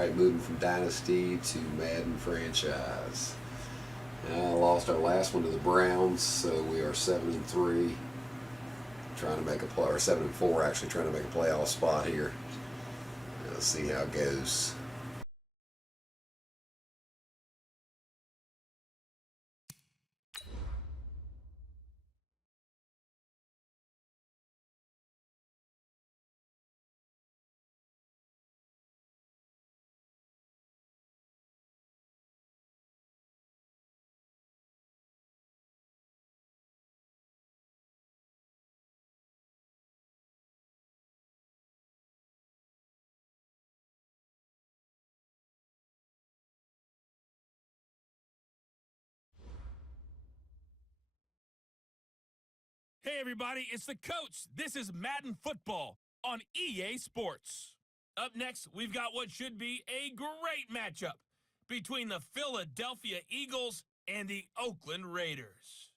right, moving from Dynasty to Madden franchise. Lost our last one to the Browns, so we are 7-3. Trying to make a play, or 7-4 actually, trying to make a playoff spot here. Let's see how it goes. Hey everybody, it's the coach. This is Madden Football on EA Sports. Up next, we've got what should be a great matchup between the Philadelphia Eagles and the Oakland Raiders.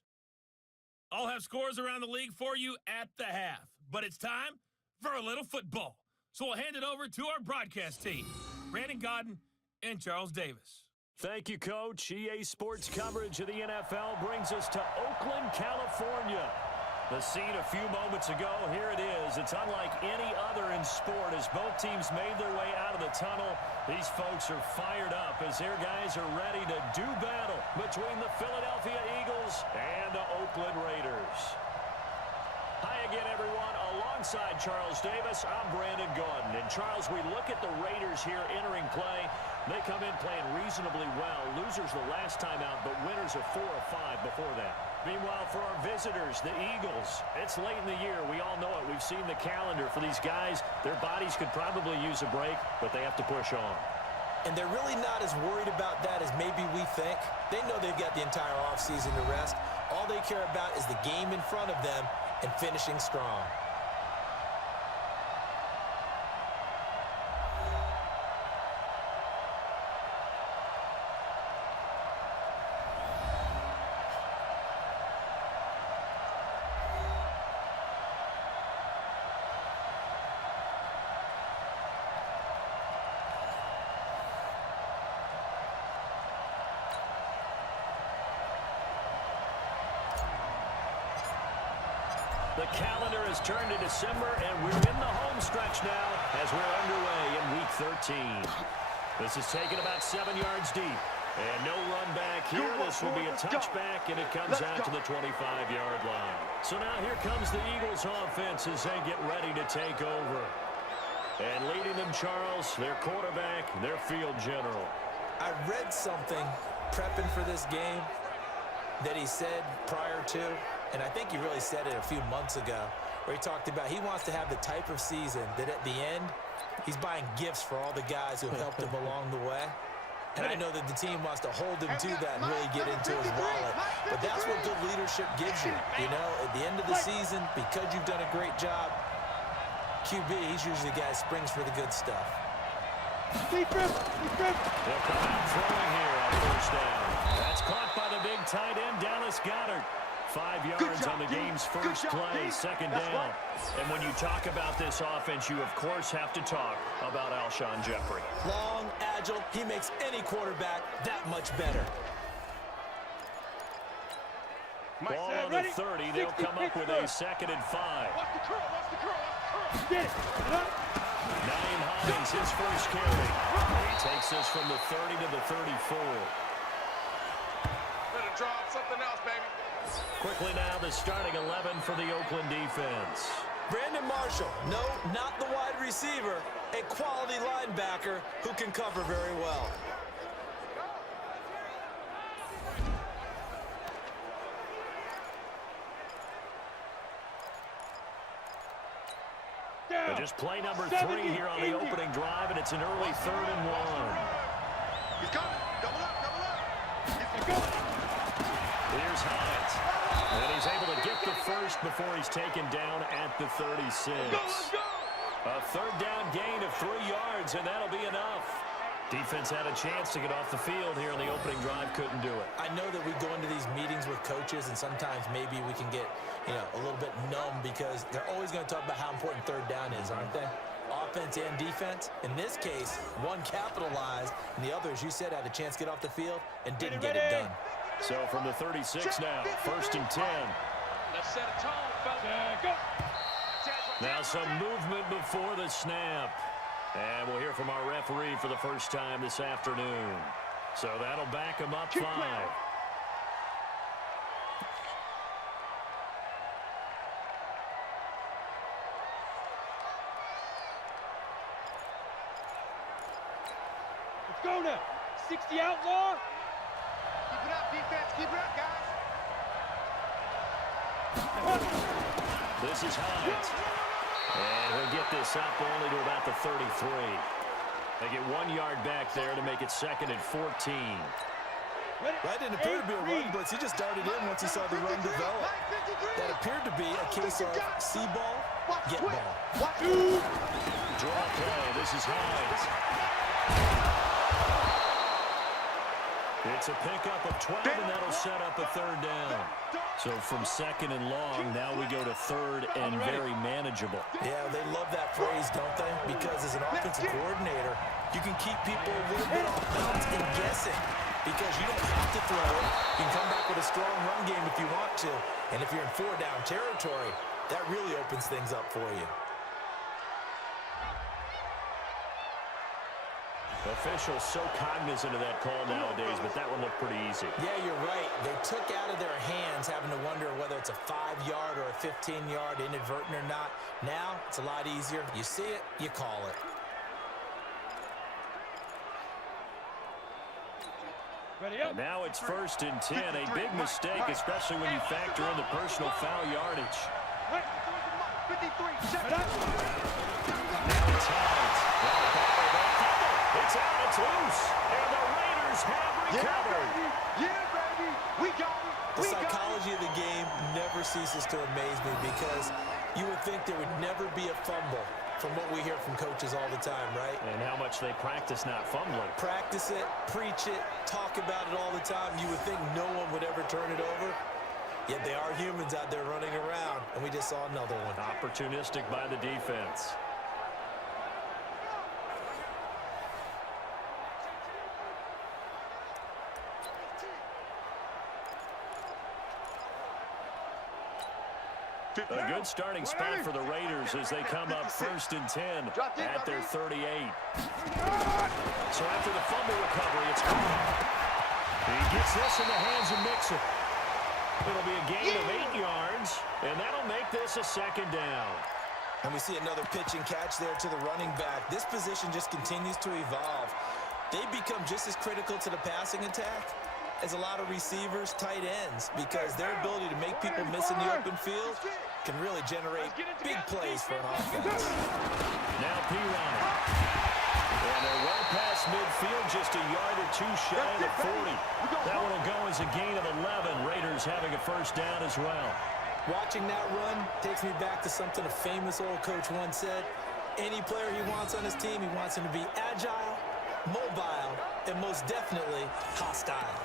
I'll have scores around the league for you at the half, but it's time for a little football. So we'll hand it over to our broadcast team, Brandon Goddard and Charles Davis. Thank you, Coach. EA Sports coverage of the NFL brings us to Oakland, California. The scene a few moments ago, here it is. It's unlike any other in sport as both teams made their way out of the tunnel. These folks are fired up as their guys are ready to do battle between the Philadelphia Eagles and the Oakland Raiders. Hi again, everyone. Alongside Charles Davis, I'm Brandon Goddard. And Charles, we look at the Raiders here entering play. They come in playing reasonably well. Losers the last time out, but winners of 4 or 5 before that. Meanwhile, for our visitors, the Eagles, it's late in the year. We all know it. We've seen the calendar for these guys. Their bodies could probably use a break, but they have to push on. And they're really not as worried about that as maybe we think. They know they've got the entire offseason to rest. All they care about is the game in front of them and finishing strong. The calendar has turned to December, and we're in the home stretch now as we're underway in Week 13. This is taken about 7 yards deep. And no run back here. This will be a touchback, and it comes out to the 25-yard line. So now here comes the Eagles offense as they get ready to take over. And leading them, Charles, their quarterback, their field general. I read something prepping for this game that he said prior to, and I think he really said it a few months ago, where he talked about he wants to have the type of season that at the end, he's buying gifts for all the guys who helped him along the way. And I know that the team wants to hold him to that and really get into his wallet. But that's what good leadership gives you. You know, at the end of the season, because you've done a great job, QB, he's usually the guy who springs for the good stuff. They'll come out throwing here on first down. That's caught by the big tight end, Goddard. 5 yards on the game's first play, second down. And when you talk about this offense, you, of course, have to talk about Alshon Jeffrey. Long, agile, he makes any quarterback that much better. Ball on the 30. They'll come up with a 2nd and 5. Naeem Hines, his first carry. He takes this from the 30 to the 34. Better drop something else, baby. Quickly now, the starting 11 for the Oakland defense. Brandon Marshall, no, not the wide receiver, a quality linebacker who can cover very well. But just play number 3 here on the opening drive, and it's an early 3rd and 1. He's coming. Double up, double up. Here's Hines. And he's able to get the first before he's taken down at the 36. A 3rd down gain of 3 yards, and that'll be enough. Defense had a chance to get off the field here in the opening drive, couldn't do it. I know that we go into these meetings with coaches, and sometimes maybe we can get, a little bit numb because they're always going to talk about how important 3rd down is, aren't they? offense and defense. In this case, one capitalized, and the other, as you said, had a chance to get off the field and didn't get it done. So from the 36 now, 1st and 10. Let's set a tone, fellas. Go. Now some movement before the snap. And we'll hear from our referee for the first time this afternoon. So that'll back him up 5. Let's go now. 60 outlaw. Keep it up, defense. Keep it up, guys. This is Hines. And he'll get this up only to about the 33. They get 1 yard back there to make it 2nd and 14. That didn't appear to be a run blitz. He just darted in once he saw the run develop. That appeared to be a case of see ball, get ball. Draw play. This is Hines. It's a pickup of 12, and that'll set up a 3rd down. So from 2nd and long, now we go to 3rd and very manageable. Yeah, they love that phrase, don't they? Because as an offensive coordinator, you can keep people a little bit off balance and guessing because you don't have to throw it. You can come back with a strong run game if you want to. And if you're in 4-down territory, that really opens things up for you. Officials so cognizant of that call nowadays, but that one looked pretty easy. Yeah, you're right. They took out of their hands having to wonder whether it's a 5-yard or a 15-yard inadvertent or not. Now, it's a lot easier. You see it, you call it. And now it's 1st and 10. A big mistake, especially when you factor in the personal foul yardage. 53, check it out. Now it's Hines. It's out, it's loose, and the Raiders have recovered. Yeah, baby. We got it. The psychology of the game never ceases to amaze me because you would think there would never be a fumble from what we hear from coaches all the time, right? And how much they practice not fumbling. Practice it, preach it, talk about it all the time. You would think no one would ever turn it over. Yet they are humans out there running around, and we just saw another one. Opportunistic by the defense. A good starting spot for the Raiders as they come up 1st and 10 at their 38. So after the fumble recovery, it's Goddard. He gets this in the hands of Mixon. It'll be a gain of 8 yards, and that'll make this a 2nd down. And we see another pitch and catch there to the running back. This position just continues to evolve. They become just as critical to the passing attack as a lot of receivers, tight ends, because their ability to make people miss in the open field can really generate big plays for an offense. Now P-Line. And they're well past midfield, just a yard or 2 shy of the 40. That one will go as a gain of 11. Raiders having a 1st down as well. Watching that run takes me back to something a famous old coach once said. Any player he wants on his team, he wants him to be agile, mobile, and most definitely hostile.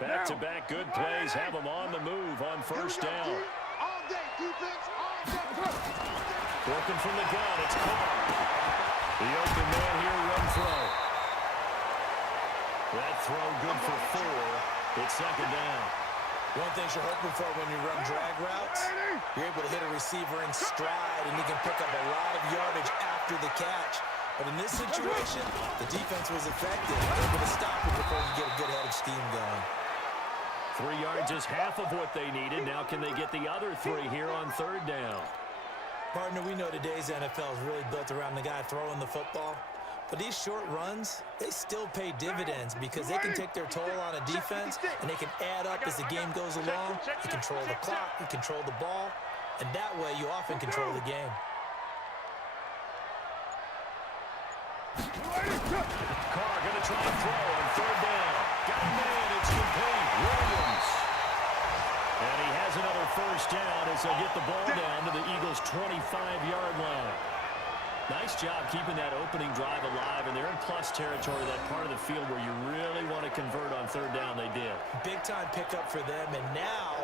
Back-to-back good plays have them on the move on 1st down. All day, defense, all day. Working from the gun, it's Carr. The open man here, run throw. That throw good for 4. It's 2nd down. One thing you're hoping for when you run drag routes, you're able to hit a receiver in stride, and you can pick up a lot of yardage after the catch. But in this situation, the defense was effective, able to stop it before you get a good head of steam going. 3 yards is half of what they needed. Now can they get the other 3 here on 3rd down? Partner, we know today's NFL is really built around the guy throwing the football. But these short runs, they still pay dividends because they can take their toll on a defense and they can add up as the game goes along. You control the clock, you control the ball, and that way you often control the game. Carr going to try and throw on 3rd down. Got a man, it's complete. Williams. And he has another 1st down as they'll get the ball down to the Eagles' 25-yard line. Nice job keeping that opening drive alive, and they're in plus territory, that part of the field where you really want to convert on third down. They did. Big-time pickup for them, and now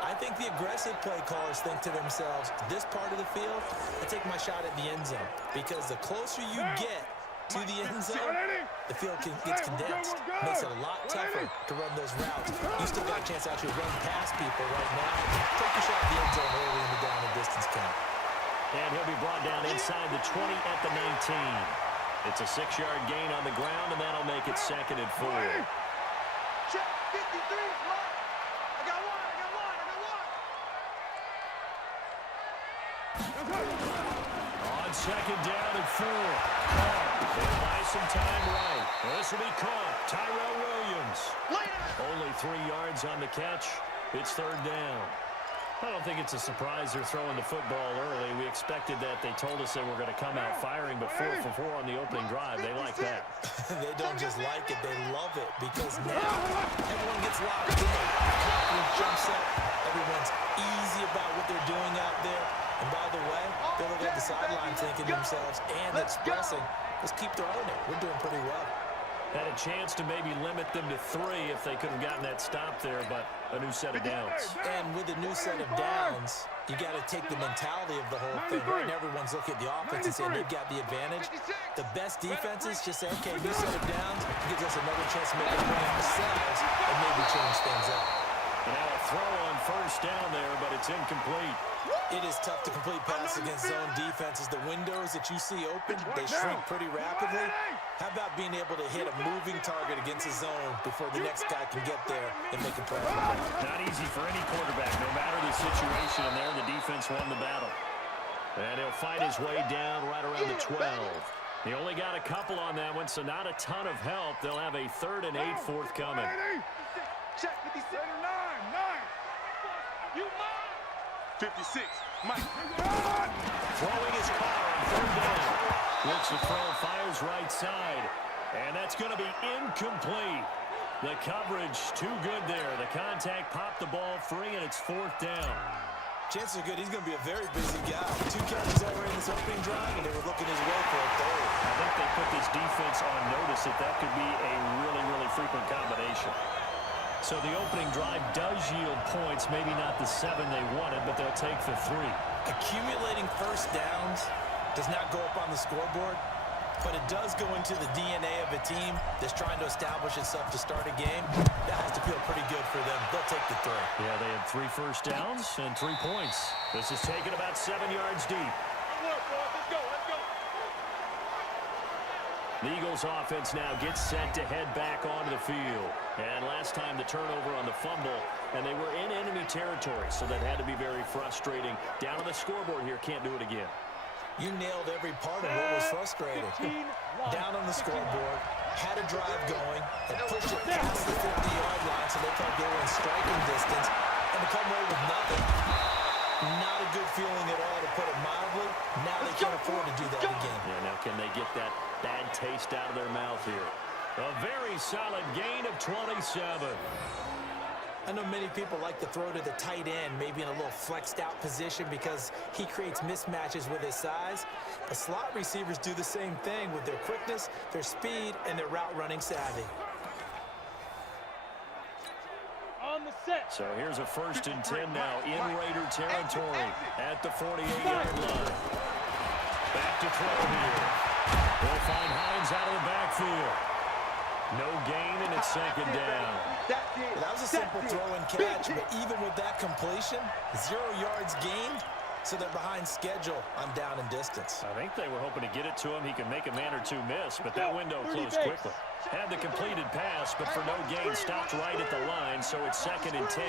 I think the aggressive play callers think to themselves, this part of the field, I take my shot at the end zone, because the closer you get to the end zone, the field gets condensed. Makes it a lot tougher to run those routes. You still got a chance to actually run past people right now. Take a shot at the end zone early in the down and distance count. And he'll be brought down inside the 20 at the 19. It's a 6-yard gain on the ground, and that'll make it 2nd and 4. Check 53, Mark. I got one. On 2nd down and 4. They buy some time right. This will be caught. Tyrell Williams. Only 3 yards on the catch. It's 3rd down. I don't think it's a surprise they're throwing the football early. We expected that. They told us they were going to come out firing, but 4 for 4 on the opening drive. They like that. They don't just like it, they love it, because now everyone gets locked in. Confidence jumps up. Everyone's easy about what they're doing out there. And by the way, they're looking at the sideline thinking to themselves and expressing, let's keep throwing it. We're doing pretty well. Had a chance to maybe limit them to 3 if they could have gotten that stop there, but a new set of downs. And with a new set of downs, you got to take the mentality of the whole thing. Right now, everyone's looking at the offense and saying they've got the advantage. The best defenses just say, okay, new set of downs gives us another chance to make a play ourselves and maybe change things up. And now a throw on 1st down there, but it's incomplete. It is tough to complete passes against zone defenses. The windows that you see open, they shrink pretty rapidly. How about being able to hit a moving target against a zone before the next guy can get there and make a play? Not easy for any quarterback, no matter the situation, and there the defense won the battle. And he'll fight his way down right around the 12. He only got a couple on that one, so not a ton of help. They'll have a 3rd and 8 forthcoming. Check 56. 9. You mine. 56. Mike. Throwing his car on 3rd down. Looks to throw, fires right side. And that's going to be incomplete. The coverage too good there. The contact popped the ball free, and it's 4th down. Chances are good. He's going to be a very busy guy. 2 catches already in this opening drive, and they were looking his way for a 3rd. I think they put this defense on notice that could be a really, really frequent combination. So the opening drive does yield points, maybe not the 7 they wanted, but they'll take the 3. Accumulating 1st downs does not go up on the scoreboard, but it does go into the DNA of a team that's trying to establish itself to start a game. That has to feel pretty good for them. They'll take the 3. Yeah, they had 3 first downs and 3 points. This is taken about 7 yards deep. The Eagles offense now gets set to head back onto the field. And last time the turnover on the fumble, and they were in enemy territory, so that had to be very frustrating. Down on the scoreboard here, can't do it again. You nailed every part of what was frustrating. Down on the scoreboard, had a drive going, and pushed it past the 50-yard line so they thought they were in striking distance, and to come away with nothing. Not a good feeling at all, to put it mildly. Now they can't afford to do that again. Yeah, now can they get that bad taste out of their mouth here? A very solid gain of 27. I know many people like to throw to the tight end, maybe in a little flexed out position because he creates mismatches with his size. But slot receivers do the same thing with their quickness, their speed, and their route running savvy. On the set. So here's a 1st and 10 now in Raider territory at the 48-yard line. Back to throw here. They'll find Hines out of the backfield. No gain, and it's 2nd down. That was a simple throw and catch, but even with that completion, 0 yards gained, so they're behind schedule on down and distance. I think they were hoping to get it to him. He could make a man or 2 miss, but that window closed quickly. Had the completed pass, but for no gain, stopped right at the line, so it's 2nd and 10.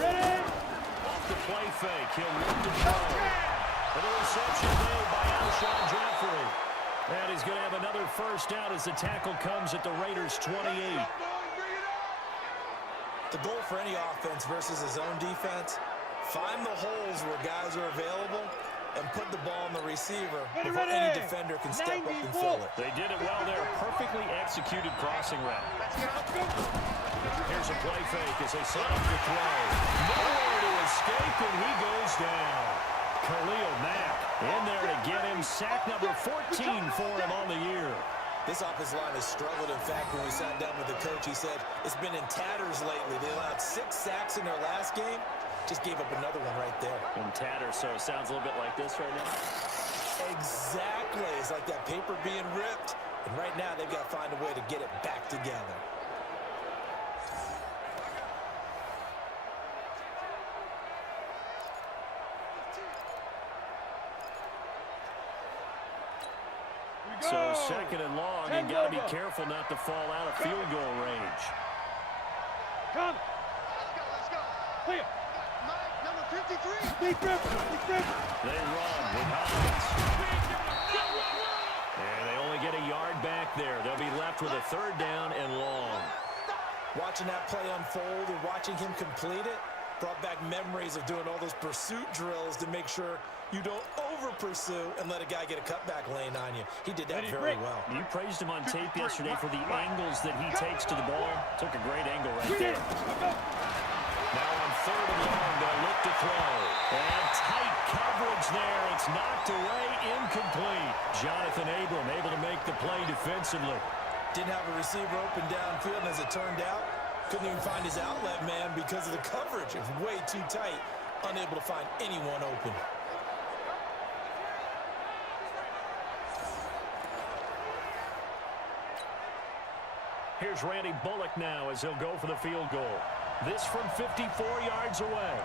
Ready? Off the play fake, he'll look to throw. And the reception made by Alshon Jeffrey. And he's going to have another 1st down as the tackle comes at the Raiders' 28. The goal for any offense versus a zone defense, find the holes where guys are available and put the ball on the receiver before any defender can step up and fill it. They did it well there. Perfectly executed crossing route. Here's a play fake as they set up the throw. Nowhere to escape, and he goes down. Khalil Mack In there to get him. Sack number 14 for him on the year. This offensive line has struggled. In fact, when we sat down with the coach, he said it's been in tatters lately. They allowed 6 sacks in their last game. Just gave up another one right there. In tatters, so it sounds a little bit like this right now. Exactly. It's like that paper being ripped. And right now, they've got to find a way to get it back together. So second and long, you got to be careful not to fall out of field goal range. Come. Let's go. Clear. Number 53. Deep grip. Deep grip. They run with Hines. And they only get a yard back there. They'll be left with a 3rd down and long. Watching that play unfold and watching him complete it brought back memories of doing all those pursuit drills to make sure you don't over-pursue and let a guy get a cutback lane on you. He did that very well. You praised him on tape yesterday for the angles that he takes to the ball. Took a great angle right there. Now on 3rd and long, they'll look to throw. And tight coverage there. It's knocked away, incomplete. Jonathan Abram able to make the play defensively. Didn't have a receiver open downfield, and as it turned out, couldn't even find his outlet man because of the coverage. It was way too tight, unable to find anyone open. Here's Randy Bullock now as he'll go for the field goal. This from 54 yards away.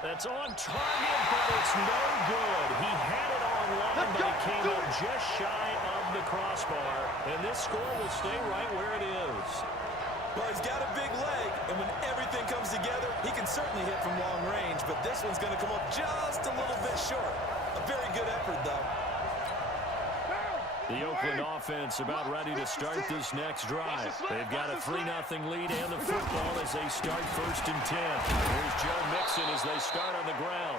That's on target, but it's no good. He had it on line, but he came up just shy of the crossbar. And this score will stay right where it is. Well, he's got a big leg, and when everything comes together, he can certainly hit from long range, but this one's going to come up just a little bit short. A very good effort, though. The Oakland offense about ready to start this next drive. They've got a 3-0 lead and the football as they start 1st and 10. Here's Joe Mixon as they start on the ground.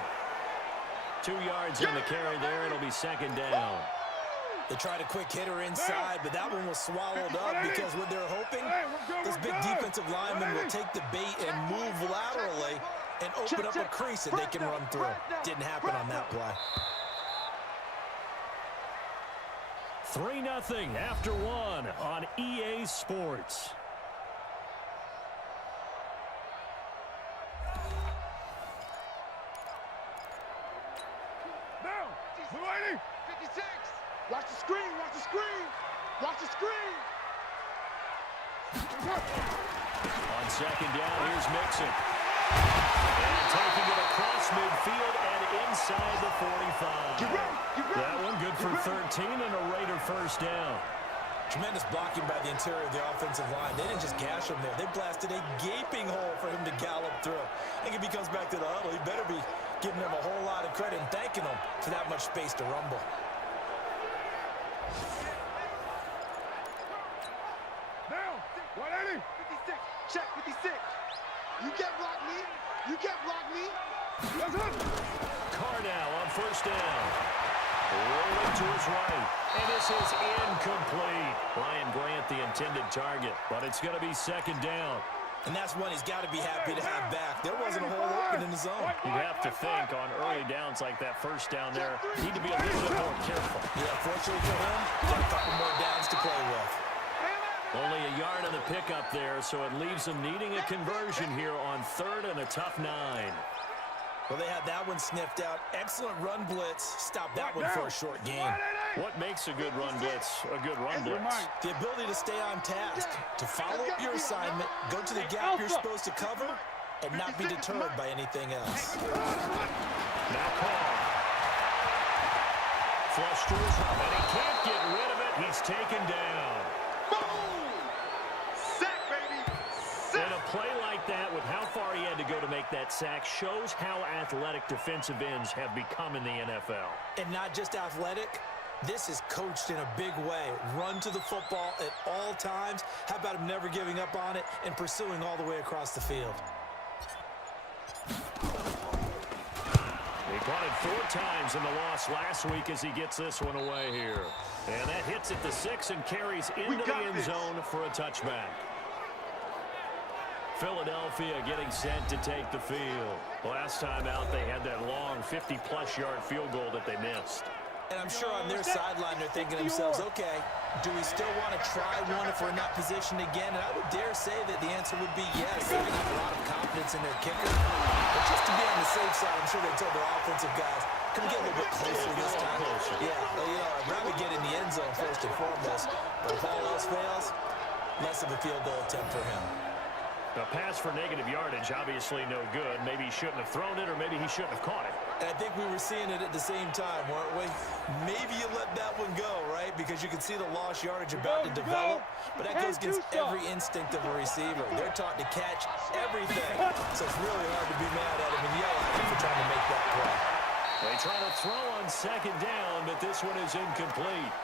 2 yards on the carry there. It'll be 2nd down. They tried a quick hitter inside, but that one was swallowed up because what they're hoping, this big defensive lineman will take the bait and move laterally and open up a crease that they can run through. Didn't happen on that play. 3-0 after 1 on EA Sports. Down. Mulaney. 56. Watch the screen. Watch the screen. Watch the screen. On 2nd down, here's Mixon. And taking it across midfield and inside the 45. That one good for 13 and a Raider 1st down. Tremendous blocking by the interior of the offensive line. They didn't just gash him there. They blasted a gaping hole for him to gallop through. I think if he comes back to the huddle, he better be giving them a whole lot of credit and thanking them for that much space to rumble. Down. 180. 56. Check 56. You can't block me. You can't block me. That's it. Cardell on 1st down. Rolling to his right. And this is incomplete. Ryan Grant the intended target, but it's going to be 2nd down. And that's one he's got to be happy to have back. There wasn't a hole open in the zone. You have to think on early downs like that 1st down there, need to be a little bit more careful. Yeah, fortunately for him, got a couple more downs to play with. Only a yard on the pickup there, so it leaves them needing a conversion here on 3rd and a tough 9. Well, they had that one sniffed out. Excellent run blitz. Stop that one for a short gain. What makes a good run blitz a good run blitz? The ability to stay on task, to follow up your assignment, go to the gap you're supposed to cover, and not be deterred by anything else. Now call. Flush to his right, and he can't get rid of it. He's taken down. And a play like that, with how far he had to go to make that sack, shows how athletic defensive ends have become in the NFL. And not just athletic, this is coached in a big way. Run to the football at all times. How about him never giving up on it and pursuing all the way across the field? He punted 4 times in the loss last week as he gets this one away here. And that hits at the 6 and carries into the end zone for a touchback. Philadelphia getting set to take the field. Last time out, they had that long 50-plus yard field goal that they missed. And I'm sure on their sideline they're thinking to themselves, okay, do we still want to try one if we're in that position again? And I would dare say that the answer would be yes. They have a lot of confidence in their kicker. But just to be on the safe side, I'm sure they told their offensive guys, can we get a little bit closer this time? Yeah, well, you know, I'd rather get in the end zone first and foremost. But if all else fails, less of a field goal attempt for him. A pass for negative yardage, obviously no good. Maybe he shouldn't have thrown it, or maybe he shouldn't have caught it. And I think we were seeing it at the same time, weren't we? Maybe you let that one go, right? Because you can see the lost yardage about to develop. But that goes against every instinct of a receiver. They're taught to catch everything. So it's really hard to be mad at him and yell at him for trying to make that play. They try to throw on second down, but this one is incomplete.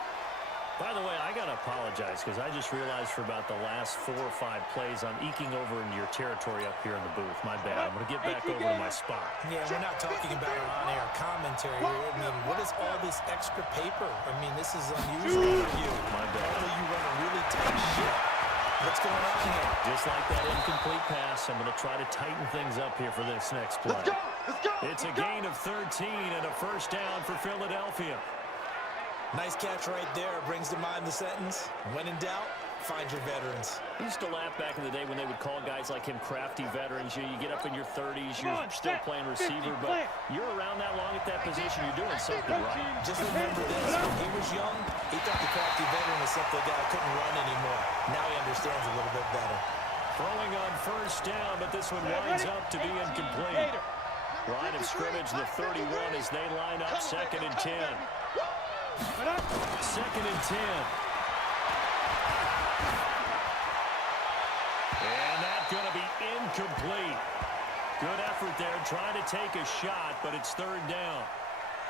By the way, I got to apologize because I just realized for about the last 4 or 5 plays, I'm eking over into your territory up here in the booth. My bad. I'm going to get back over to my spot. Yeah, we're not talking about our on-air commentary here. I mean, what is all this extra paper? I mean, this is unusual for you. My bad. Normally you run a really tight ship. What's going on here? Just like that incomplete pass, I'm going to try to tighten things up here for this next play. Let's go. It's a gain of 13 and a first down for Philadelphia. Nice catch right there. Brings to mind the sentence, when in doubt, find your veterans. I used to laugh back in the day when they would call guys like him crafty veterans. You get up in your 30s, you're still playing receiver, but you're around that long at that position, you're doing something right. Just remember this, when he was young, he thought the crafty veteran was simply a guy who couldn't run anymore. Now he understands a little bit better. Throwing on first down, but this one winds up to be incomplete. Line of scrimmage, the 31 as they line up 2nd and 10. 2nd and 10. And that's going to be incomplete. Good effort there, trying to take a shot, but it's 3rd down.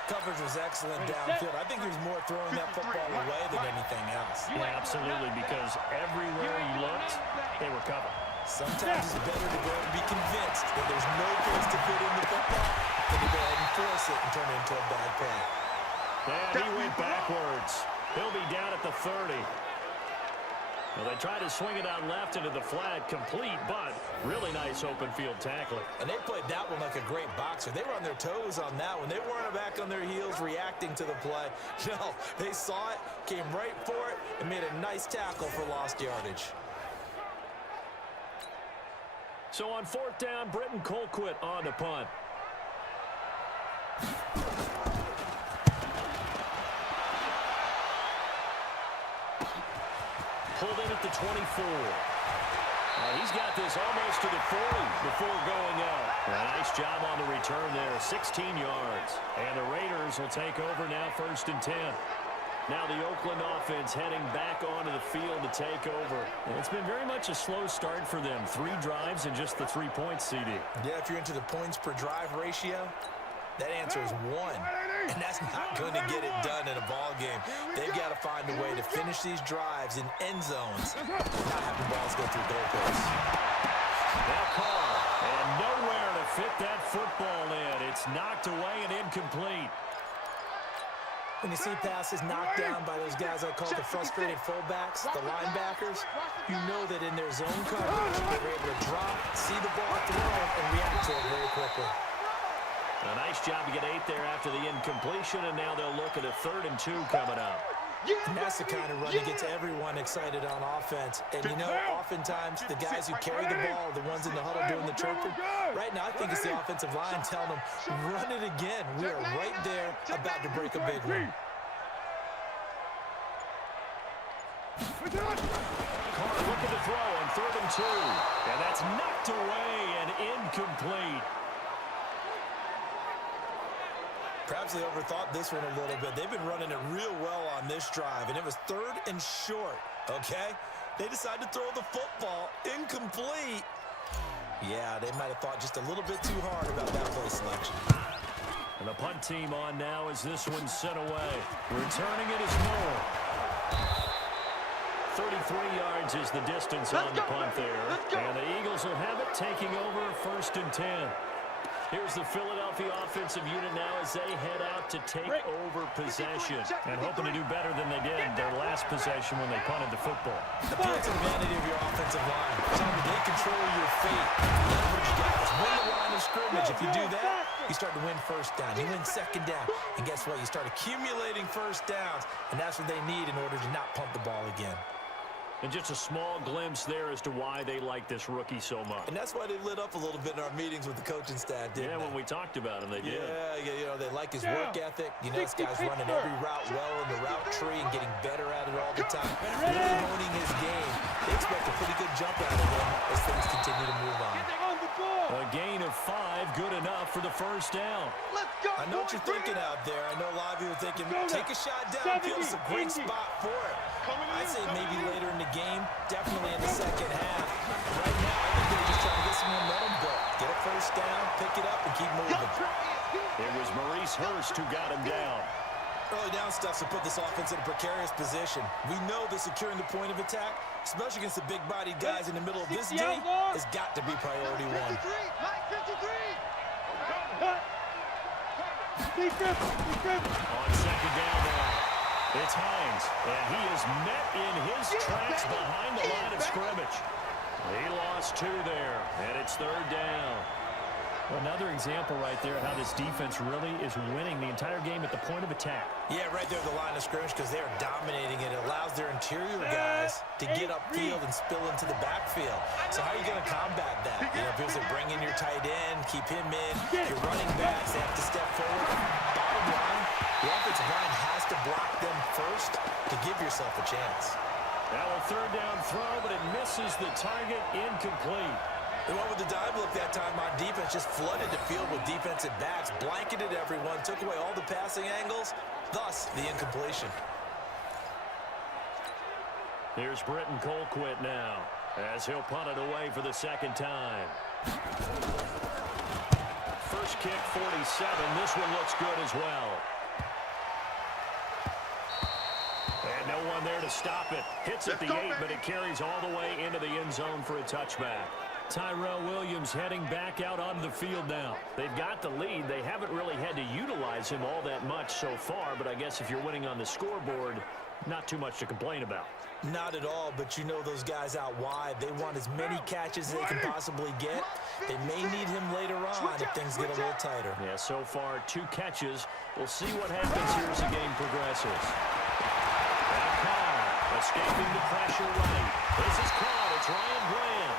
Coverage was excellent downfield. I think he was more throwing that football away than anything else. Yeah, absolutely, because everywhere he looked, they were covered. Sometimes it's better to go and be convinced that there's no place to fit in the football than to go ahead and force it and turn it into a bad play. And he went backwards. He'll be down at the 30. Well, they tried to swing it out left into the flat, complete, but really nice open field tackling. And they played that one like a great boxer. They were on their toes on that one. They weren't back on their heels reacting to the play. No, they saw it, came right for it, and made a nice tackle for lost yardage. So on 4th down, Britton Colquitt on the punt. Pulled in at the 24. He's got this almost to the 40 before going out. A nice job on the return there, 16 yards. And the Raiders will take over now 1st and 10. Now the Oakland offense heading back onto the field to take over. And it's been very much a slow start for them. 3 drives and just the 3 points, CD. Yeah, if you're into the points per drive ratio, that answer is 1. And that's not going to get it done in a ball game. They've got to find a way to finish these drives in end zones, not having balls go through goalposts. They'll call, and nowhere to fit that football in. It's knocked away and incomplete. When you see passes knocked down by those guys I call the frustrated fullbacks, the linebackers, you know that in their zone coverage, they're able to drop, see the ball thrown, and react to it very quickly. A nice job to get 8 there after the incompletion, and now they'll look at a 3rd and 2 coming up. And that's the kind of run that gets everyone excited on offense. And, you know, oftentimes the guys who carry the ball are the ones in the huddle doing the chirping. Right now, I think it's the offensive line telling them, run it again. We are right there about to break a big one. Carr looking to throw on 3rd and 2. And that's knocked away and incomplete. Perhaps they overthought this one a little bit. They've been running it real well on this drive, and it was 3rd and short, okay? They decided to throw the football incomplete. Yeah, they might have thought just a little bit too hard about that play selection. And the punt team on now as this one's sent away. Returning it is Moore. 33 yards is the distance on the punt there. And the Eagles will have it, taking over 1st and 10. Here's the Philadelphia offensive unit now as they head out to take over possession. And hoping to do better than they did their last possession when they punted the football. Appeal to the vanity of your offensive line. They control your fate. Leverage guys. Win the line of scrimmage. If you do that, you start to win first down. You win second down. And guess what? You start accumulating first downs. And that's what they need in order to not punt the ball again. And just a small glimpse there as to why they like this rookie so much. And that's why they lit up a little bit in our meetings with the coaching staff, didn't they? Yeah, when we talked about him, they did. Yeah, you know, they like his work ethic. You know, this guy's running every route well in the route tree and getting better at it all the time. Really honing his game. They expect a pretty good jump out of him as things continue to move on. A gain of 5, good enough for the first down. I know what you're thinking out there. I know a lot of you are thinking, take a shot downfield. It's a great spot for it. I'd say maybe later in the game, definitely in the second half. Right now, I think they're just trying to get some momentum built. Get a first down, pick it up, and keep moving. It was Maurice Hurst who got him down. Early down stuff to put this offense in a precarious position. We know that securing the point of attack, especially against the big-bodied guys in the middle of this game, has got to be priority one. On second down now, it's Hines, and he is met in his tracks behind the line of scrimmage. He lost 2 there, and it's third down. Another example right there of how this defense really is winning the entire game at the point of attack. Yeah, right there at the line of scrimmage because they're dominating it. It allows their interior guys to get upfield and spill into the backfield. So how are you going to combat that? You know, people say bring in your tight end, keep him in. Your running backs, they have to step forward. Bottom line, the offensive line has to block them first to give yourself a chance. Now a third down throw, but it misses the target, incomplete. They went with the dive look that time on defense, just flooded the field with defensive backs, blanketed everyone, took away all the passing angles, thus the incompletion. Here's Britton Colquitt now, as he'll punt it away for the second time. First kick, 47. This one looks good as well. And no one there to stop it. Hits at the 8, but it carries all the way into the end zone for a touchback. Tyrell Williams heading back out onto the field now. They've got the lead. They haven't really had to utilize him all that much so far, but I guess if you're winning on the scoreboard, not too much to complain about. Not at all, but you know those guys out wide, they want as many catches as they can possibly get. They may need him later on if things get a little tighter. Yeah, so far 2 catches. We'll see what happens here as the game progresses. And Carr escaping the pressure right. This is caught. It's Ryan Graham.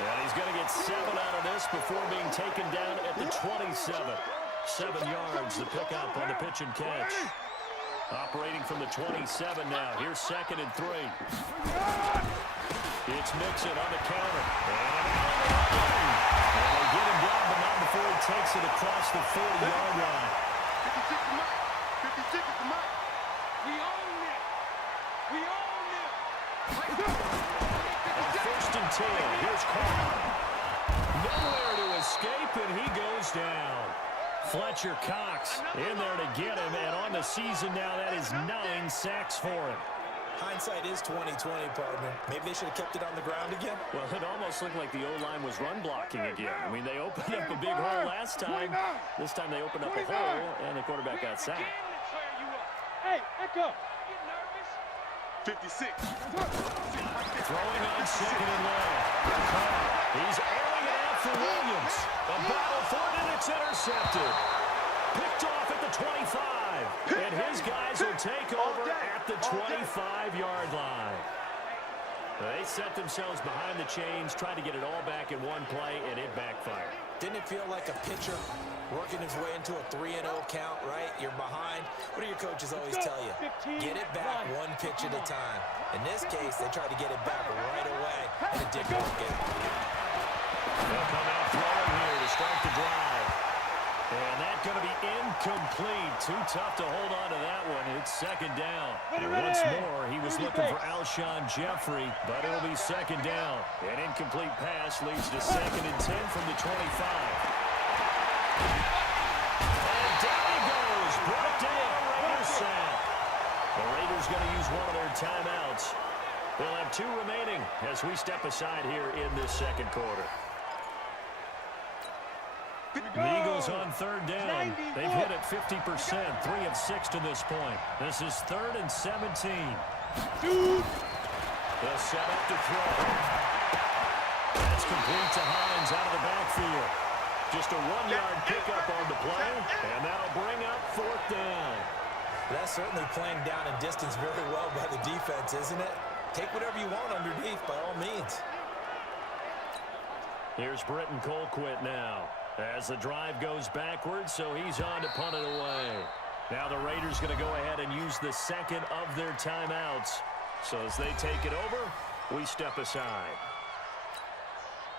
And he's going to get 7 out of this before being taken down at the 27. 7 yards, the pickup on the pitch and catch. Operating from the 27 now. Here's 2nd and 3. It's Mixon on the counter. And they get him down, but not before he takes it across the 40-yard line. 56 to Mike. 56 to Mike. We own it. We own it. First and 10. Here's Carr. Nowhere to escape, and he goes down. Fletcher Cox in there to get him, and on the season now, that is 9 sacks for him. Hindsight is 20/20, partner. Maybe they should have kept it on the ground again. Well, it almost looked like the O-line was run blocking again. I mean, they opened up a big hole last time. This time they opened up a hole, and the quarterback got sacked. Hey, echo. 56. Throwing on 2nd and long. He's airing it out for Williams. A battle for it, and it's intercepted. Picked off at the 25. And his guys will take over at the 25-yard line. They set themselves behind the chains, tried to get it all back in one play, and it backfired. Didn't it feel like a pitcher working his way into a 3-0 count, right? You're behind. What do your coaches always tell you? Get it back 1 pitch at a time. In this case, they tried to get it back right away, and it didn't work out. They'll come out throwing here to start the drive. And that's going to be incomplete. Too tough to hold on to that one. It's 2nd down. And once more, he was looking for Alshon Jeffrey, but it'll be 2nd down. An incomplete pass leads to 2nd and 10 from the 25. And down he goes. Brought down. Raiders sack. The Raiders going to use one of their timeouts. They'll have 2 remaining as we step aside here in this second quarter. The Eagles on 3rd down. They've hit it 50%, 3 of 6 to this point. This is 3rd and 17. They'll set up to throw. That's complete to Hines out of the backfield. Just a 1-yard pickup on the play, and that'll bring up 4th down. That's certainly playing down in distance very well by the defense, isn't it? Take whatever you want underneath, by all means. Here's Britton Colquitt now as the drive goes backwards, so he's on to punt it away. Now the Raiders going to go ahead and use the second of their timeouts. So as they take it over, we step aside.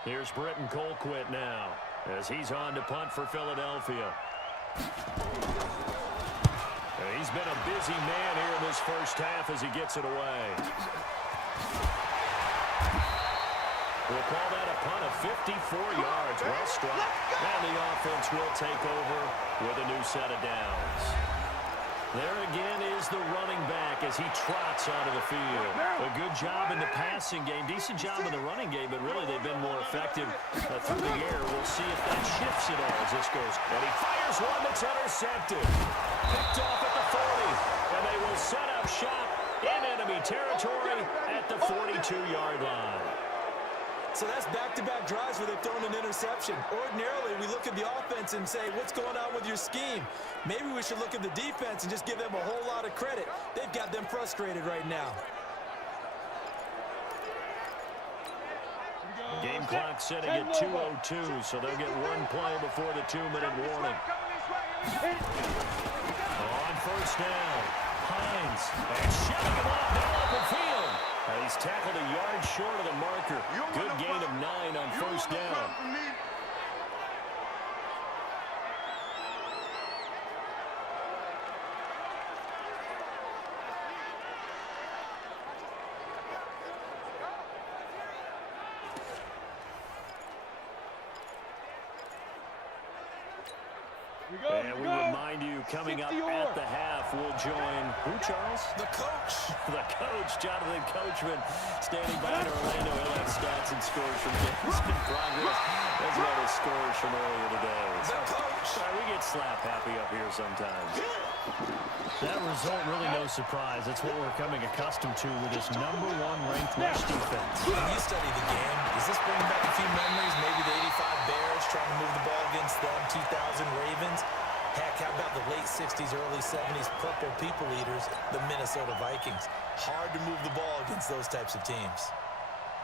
Here's Britton Colquitt now as he's on to punt for Philadelphia. He's been a busy man here in this first half as he gets it away. We'll call that a punt of 54 yards. Well struck. And the offense will take over with a new set of downs. There again is the running back as he trots onto the field. A good job in the passing game. Decent job in the running game, but really they've been more effective through the air. We'll see if that shifts at all as this goes. And he fires one that's intercepted. Picked off at the 40. And they will set up shop in enemy territory at the 42-yard line. So that's back-to-back drives where they've thrown an interception. Ordinarily, we look at the offense and say, what's going on with your scheme? Maybe we should look at the defense and just give them a whole lot of credit. They've got them frustrated right now. Game clock setting at 2:02, so they'll get one play before the 2-minute warning. On first down, Hines, and shoving him off down open field. He's tackled a yard short of the marker. Good gain of 9 on first down. And we remind you, coming up at the half, we'll join who, Charles? The coach. The coach, Jonathan Coachman, standing by in Orlando. He'll have stats and scores from games in progress, as well as scores from earlier today. The coach. We get slap happy up here sometimes. That result, really no surprise. That's what we're coming accustomed to with this #1 ranked rush defense. When you study the game, does this bring back a few memories? Maybe the 85 Bears trying to move the ball against them, 2000 Ravens. Heck, how about the late 60s, early 70s Purple People Eaters, the Minnesota Vikings? Hard to move the ball against those types of teams.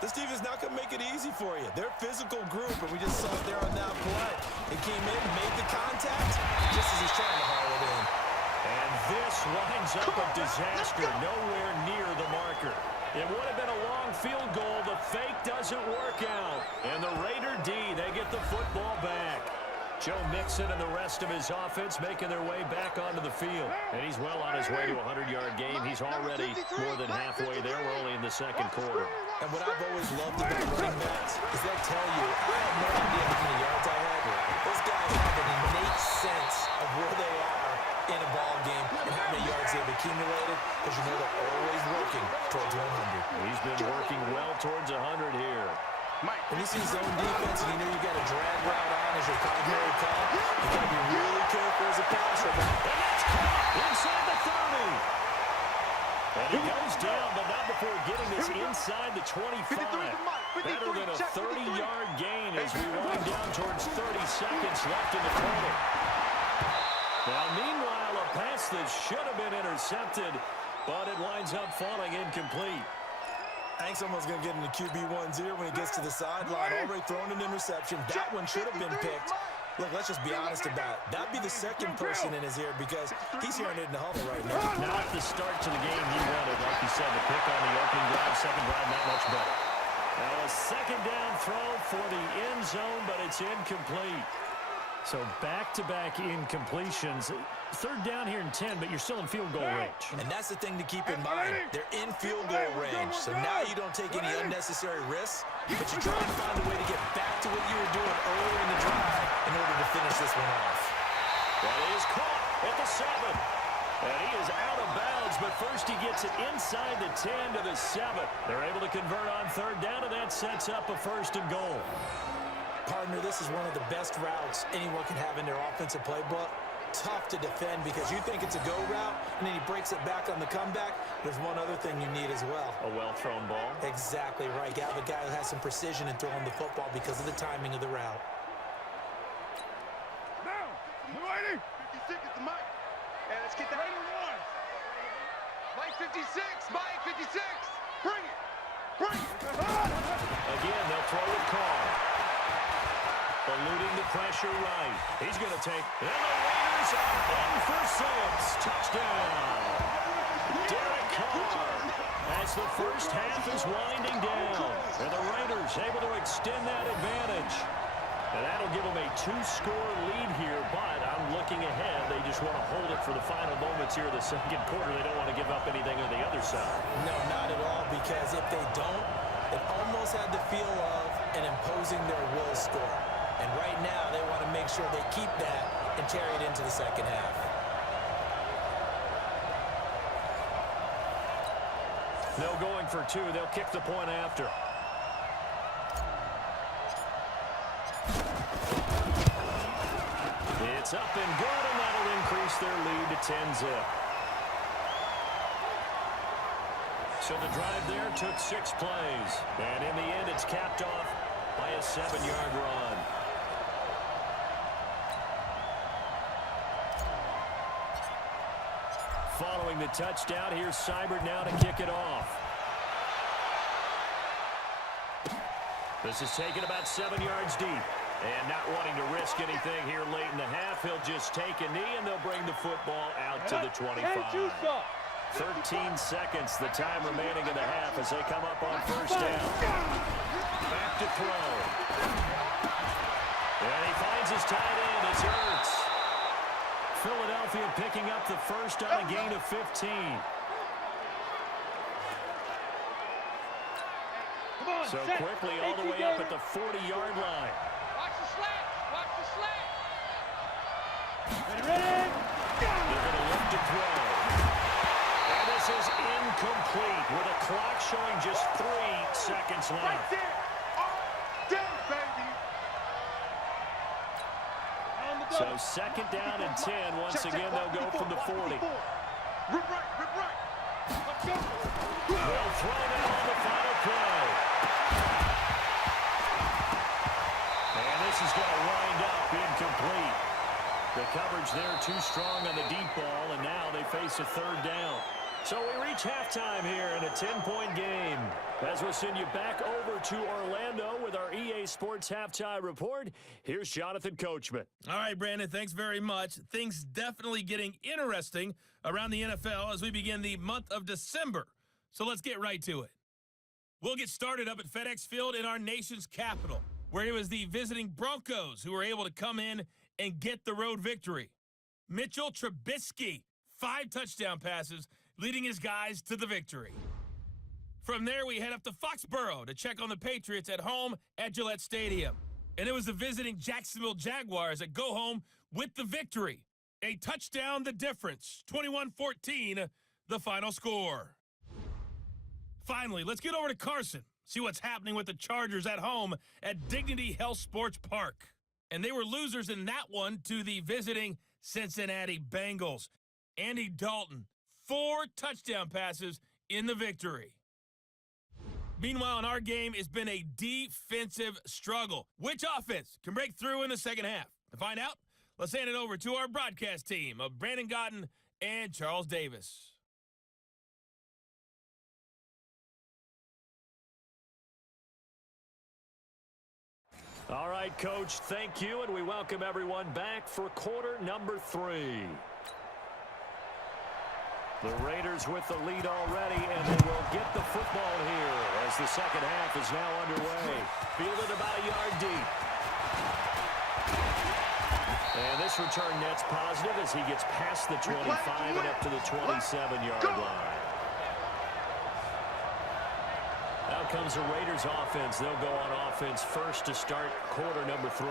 This team is not going to make it easy for you. They're a physical group, and we just saw it there on that play. He came in, made the contact, just as he's trying to haul it in. And this winds up a disaster, nowhere near the marker. It would have been a long field goal. The fake doesn't work out. And the Raider D, they get the football back. Joe Mixon and the rest of his offense making their way back onto the field. And he's well on his way to a 100-yard game. He's already more than halfway there. We're only in the second quarter. And what I've always loved about running backs is they'll tell you, I have no idea how many yards I had. Those guys have an innate sense of where they are in a ball game and how many yards they've accumulated, because you know they're always working towards 100. He's been working well towards 100 here. When you see zone defense and you know you got a drag route on as your primary call, you got to be really careful as a passer. And that's caught inside the 30. And he goes down, but not before getting this inside the 25. Better than a 30-yard gain as we wind down towards 30 seconds left in the quarter. Now, meanwhile, a pass that should have been intercepted, but it winds up falling incomplete. I think someone's going to get into QB1's ear when he gets to the sideline. Already thrown an interception. That one should have been picked. Look, let's just be honest about it. That'd be the second person in his ear because he's hearing it in the huddle right now. Not the start to the game he wanted. Like you said, the pick on the opening drive, second drive, not much better. Now a second down throw for the end zone, but it's incomplete. So back-to-back incompletions. Third down here in 10, but you're still in field goal range. And that's the thing to keep in mind. They're in field goal range. So now you don't take any unnecessary risks, but you try and find a way to get back to what you were doing earlier in the drive in order to finish this one off. That is caught at the 7. And he is out of bounds, but first he gets it inside the 10 to the 7. They're able to convert on third down, and that sets up a 1st and goal. Partner, this is one of the best routes anyone can have in their offensive playbook. tough to defend because you think it's a go route, and then he breaks it back on the comeback. There's one other thing you need as well. A well-thrown ball. Exactly right. You have a guy who has some precision in throwing the football because of the timing of the route. Now, you ready? 56 is the mic. And let's get the ready one. Mike 56, Mike 56. Bring it. Bring it. Again, they'll throw it call. Eluding the pressure right. He's going to take, and the Raiders are in for 6. Touchdown. Derek Carr. As the first half is winding down. And the Raiders able to extend that advantage. And that'll give them a 2-score lead here, but I'm looking ahead. They just want to hold it for the final moments here of the second quarter. They don't want to give up anything on the other side. No, not at all, because if they don't, it almost had the feel of an imposing their will score. And right now, they want to make sure they keep that and carry it into the second half. No going for 2. They'll kick the point after. It's up and good, and that'll increase their lead to 10-zip. So the drive there took 6 plays. And in the end, it's capped off by a 7-yard run. Following the touchdown, here's Seibert now to kick it off. This is taken about 7 yards deep. And not wanting to risk anything here late in the half, he'll just take a knee, and they'll bring the football out to the 25. 13 seconds, the time remaining in the half as they come up on first down. Back to throw. And he finds his tight end. It's Ertz. Philadelphia picking up the first on a gain of 15. So quickly all the way up at the 40-yard line. Watch the slant. Watch the slant. They're going to look to throw. And this is incomplete with a clock showing just 3 seconds left. Right there. All day, baby. So second down and 10. Once again, they'll go from the 40. Rip right, rip right. Let's go. They'll throw it on the final play. And this is going to wind up incomplete. The coverage there too strong on the deep ball, and now they face a third down. So we reach halftime here in a 10-point game. As we'll send you back over to Orlando with our EA Sports Halftime Report, here's Jonathan Coachman. All right, Brandon, thanks very much. Things definitely getting interesting around the NFL as we begin the month of December. So let's get right to it. We'll get started up at FedEx Field in our nation's capital, where it was the visiting Broncos who were able to come in and get the road victory. Mitchell Trubisky, 5 touchdown passes, leading his guys to the victory. From there, we head up to Foxborough to check on the Patriots at home at Gillette Stadium. And it was the visiting Jacksonville Jaguars that go home with the victory. A touchdown the difference, 21-14, the final score. Finally, let's get over to Carson, see what's happening with the Chargers at home at Dignity Health Sports Park. And they were losers in that one to the visiting Cincinnati Bengals. Andy Dalton, 4 touchdown passes in the victory. Meanwhile, in our game, it's been a defensive struggle. Which offense can break through in the second half? To find out, let's hand it over to our broadcast team of Brandon Goddard and Charles Davis. All right, Coach, thank you, and we welcome everyone back for quarter number 3. The Raiders with the lead already, and they will get the football here as the second half is now underway. Fielded about a yard deep. And this return net's positive as he gets past the 25 and up to the 27-yard line. Out comes the Raiders offense. They'll go on offense first to start quarter number 3.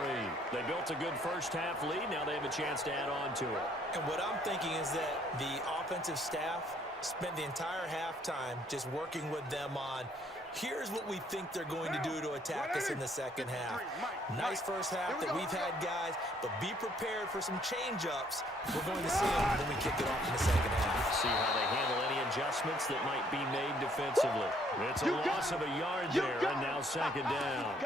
They built a good first half lead. Now they have a chance to add on to it. And what I'm thinking is that the offensive staff spent the entire halftime just working with them on Here's what we think they're going to do to attack us in the second half. Nice first half that we've had, guys, but be prepared for some change-ups. We're going to see them when we kick it off in the second half. See how they handle any adjustments that might be made defensively. It's a loss of a yard there, and now second down.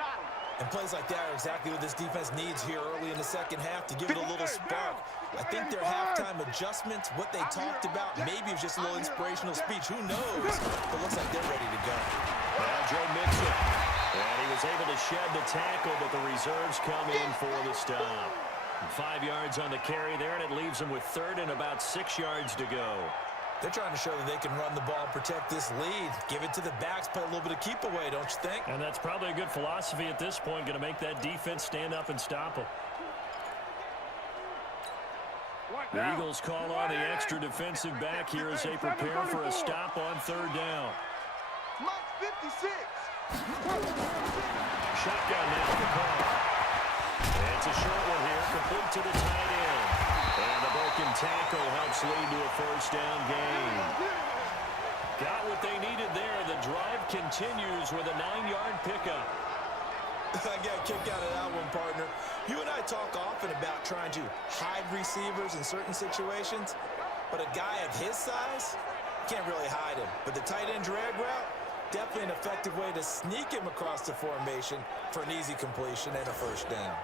And plays like that are exactly what this defense needs here early in the second half to give it a little spark. I think their halftime adjustments, what they talked about, maybe it was just a little inspirational speech. Who knows? But it looks like they're ready to go. Well, Joe Mixon. And he was able to shed the tackle, but the reserves come in for the stop. 5 yards on the carry there, and it leaves them with third and about 6 yards to go. They're trying to show that they can run the ball and protect this lead. Give it to the backs, play a little bit of keep away, don't you think? And that's probably a good philosophy at this point, going to make that defense stand up and stop them. The Eagles call on the extra defensive back here as they prepare for a stop on third down. Mike 56. Shotgun now for Carr. It's a short one here, complete to the tight end. And the broken tackle helps lead to a first down gain. Got what they needed there. The drive continues with a 9-yard pickup. I got a kick out of that one, partner. You and I talk often about trying to hide receivers in certain situations, but a guy of his size can't really hide him. But the tight end drag route, definitely an effective way to sneak him across the formation for an easy completion and a first down.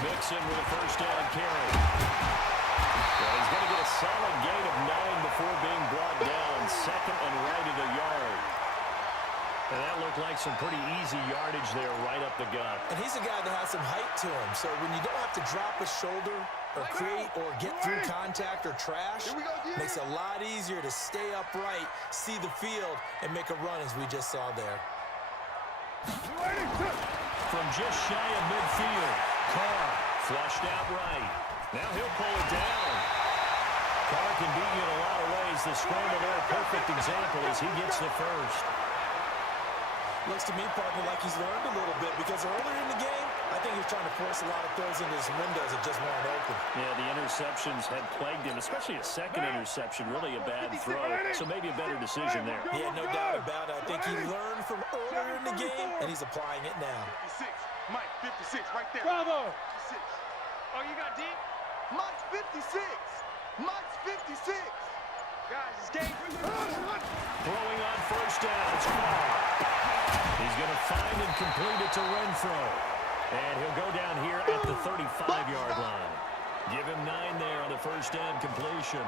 Mixon with a first down carry. Well, he's going to get a solid gain of 9 before being brought down. Second and right at a yard. And that looked like some pretty easy yardage there right up the gut. And he's a guy that has some height to him. So when you don't have to drop a shoulder or create or get through contact or trash, makes it a lot easier to stay upright, see the field, and make a run as we just saw there. From just shy of midfield, Carr flushed out right. Now he'll pull it down. Carr can beat you in a lot of ways. The scramble there, a perfect example as he gets the first. Looks to me, partner, like he's learned a little bit because earlier in the game, I think he was trying to force a lot of throws into his windows that just weren't open. Yeah, the interceptions had plagued him, especially a second interception, really a bad throw. So maybe a better decision there. Yeah, no doubt about it. I think he learned from earlier in the game, and he's applying it now. 56. Mike 56, right there. Bravo. 56. Oh, you got deep? Mike's 56. Mike's 56. Guys, it's game. Throwing on first down, it's Carr. He's going to find and complete it to Renfro. And he'll go down here at the 35-yard line. Give him 9 there on the first down completion.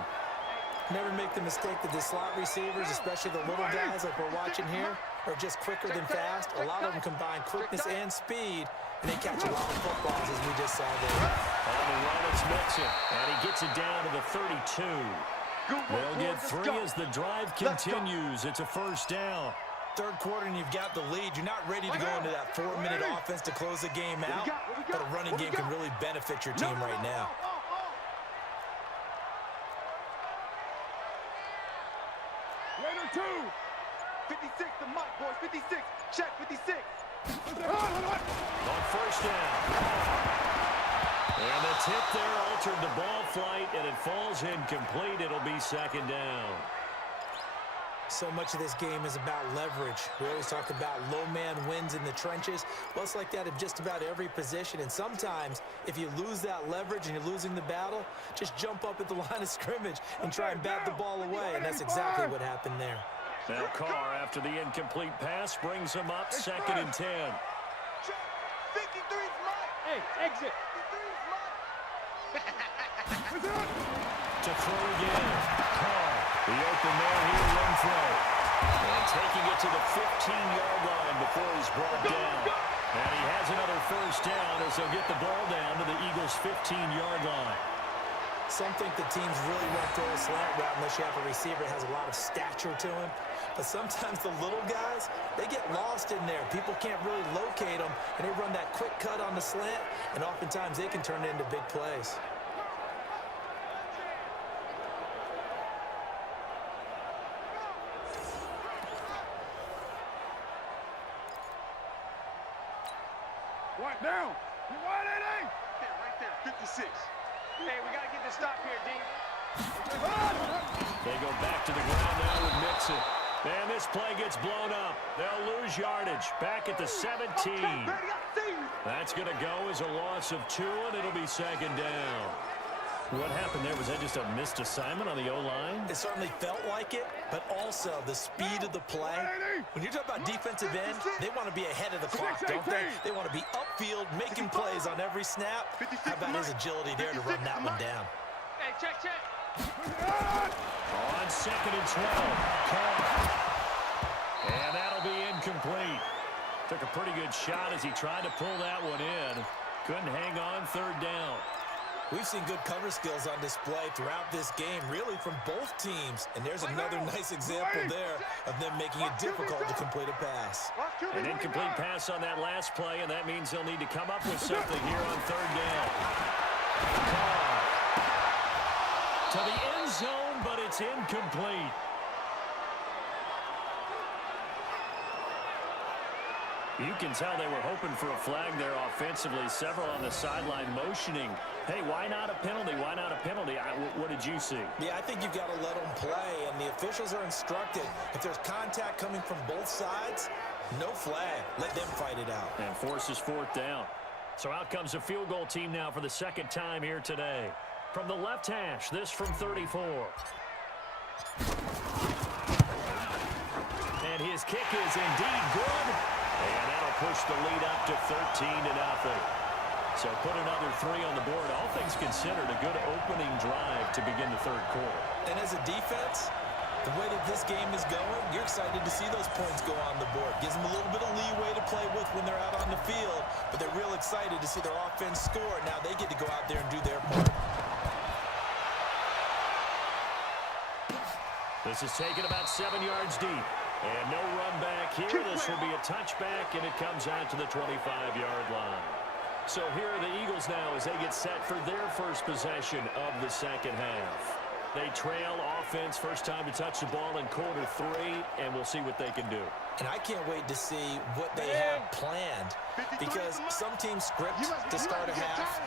Never make the mistake that the slot receivers, especially the little guys like we're watching here, are just quicker than fast. A lot of them combine quickness and speed, and they catch a lot of footballs, as we just saw there. On the run, it's Mixon, and he gets it down to the 32. They'll get 3 as the drive continues. It's a first down. Third quarter, and you've got the lead. You're not ready to go into that 4-minute offense to close the game out, but a running game can really benefit your team right now. Raider 2. 56 to Mike, boys. 56. Check 56. On first down. And the tip there altered the ball flight, and it falls incomplete. It'll be second down. So much of this game is about leverage. We always talk about low man wins in the trenches. Well, it's like that in just about every position. And sometimes, if you lose that leverage and you're losing the battle, just jump up at the line of scrimmage and try and bat the ball away. And that's exactly what happened there. Now Carr, after the incomplete pass, brings him up second and 10. 53's Mike. Hey, exit. 53's Mike. To throw again. Carr, the open man here, Renfro. And taking it to the 15-yard line before he's brought down. And he has another first down as they'll get the ball down to the Eagles' 15-yard line. Some think the teams really won't throw a slant route unless you have a receiver that has a lot of stature to him. But sometimes the little guys, they get lost in there. People can't really locate them, and they run that quick cut on the slant, and oftentimes they can turn it into big plays. One down. You want it, eh? There, right there, 56. Hey, we got to get this stop here, D. They go back to the ground now with Mixon. And this play gets blown up. They'll lose yardage. Back at the 17. That's going to go as a loss of 2, and it'll be second down. What happened there? Was that just a missed assignment on the O-line? It certainly felt like it, but also the speed of the play. When you're talking about defensive end, they want to be ahead of the clock, don't they? They want to be upfield, making plays on every snap. How about his agility there to run that one down? Hey, check. On 2nd and 12. Caught. And that'll be incomplete. Took a pretty good shot as he tried to pull that one in. Couldn't hang on 3rd down. We've seen good cover skills on display throughout this game, really from both teams. And there's another nice example there of them making it difficult to complete a pass. An incomplete pass on that last play, and that means they'll need to come up with something here on 3rd down. Caught. To the end zone, but it's incomplete. You can tell they were hoping for a flag there offensively. Several on the sideline motioning. Hey, why not a penalty? Why not a penalty? What did you see? Yeah, I think you've got to let them play, and the officials are instructed. If there's contact coming from both sides, no flag. Let them fight it out. And forces 4th down. So out comes a field goal team now for the 2nd time here today. From the left hash, this from 34. And his kick is indeed good. And that'll push the lead up to 13-0. So put another 3 on the board. All things considered, a good opening drive to begin the 3rd quarter. And as a defense, the way that this game is going, you're excited to see those points go on the board. Gives them a little bit of leeway to play with when they're out on the field, but they're real excited to see their offense score. Now they get to go out there and do their part. This is taken about 7 yards deep. And no run back here. This will be a touchback, and it comes out to the 25-yard line. So here are the Eagles now as they get set for their first possession of the 2nd half. They trail offense, first time to touch the ball in quarter 3, and we'll see what they can do. And I can't wait to see what they have planned, because some teams script to start a half.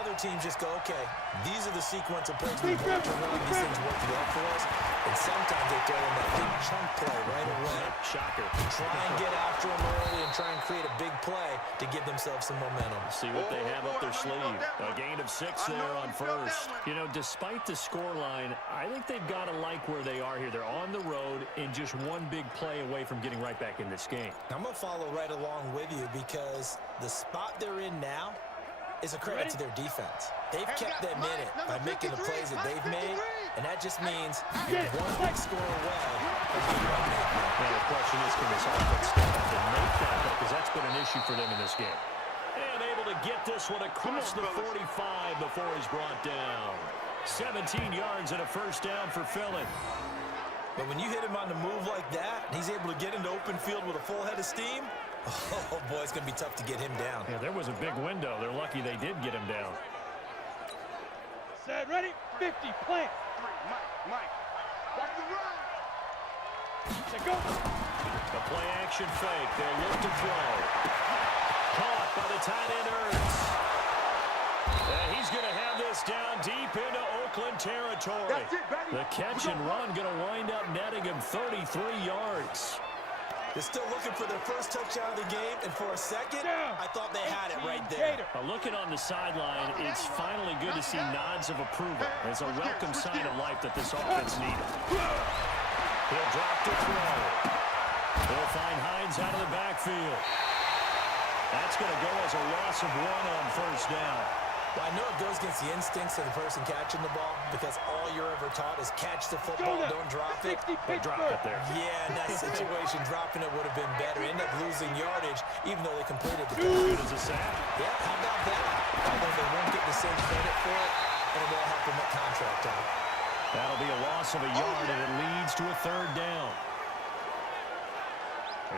Other teams just go, okay, these are the sequence of plays we want to run. These things work well for us. And sometimes they throw in that big chunk play right away. Shocker. Try and get after them early and try and create a big play to give themselves some momentum. See what they have up their sleeve. A gain of 6 there on first. You know, despite the scoreline, I think they've got to like where they are here. They're on the road and just one big play away from getting right back in this game. I'm going to follow right along with you, because the spot they're in now is a credit to their defense. They've kept them in it by making the plays that they've made, and that just means you're one big score away from being right back. Now the question is, can this offense step up and make that, because that's been an issue for them in this game. And able to get this one across the 45 before he's brought down. 17 yards and a first down for Philly. But when you hit him on the move like that, and he's able to get into open field with a full head of steam, oh boy, it's going to be tough to get him down. Yeah, there was a big window. They're lucky they did get him down. Set, ready, 50, plant. 3, Mike. Watch the run. Set, go. The play action fake. They'll look to throw. Caught by the tight end Ertz. And he's going to have this down deep into Oakland territory. That's it, baby. The catch and run going to wind up netting him 33 yards. They're still looking for their first touchdown of the game, and for a second, I thought they had it right there. Looking on the sideline, it's finally good to see nods of approval. It's a welcome sign of life that this offense needed. He'll drop to throw. They'll find Hines out of the backfield. That's going to go as a loss of 1 on first down. Well, I know it goes against the instincts of the person catching the ball, because all you're ever taught is catch the football, don't drop it. But drop it there. Yeah, in that situation, dropping it would have been better. End up losing yardage, even though they completed the pass. Good as a sack. Yeah, how about that? Although they won't get the same credit for it, and it won't help them at contract time. That'll be a loss of a yard, and it leads to a third down.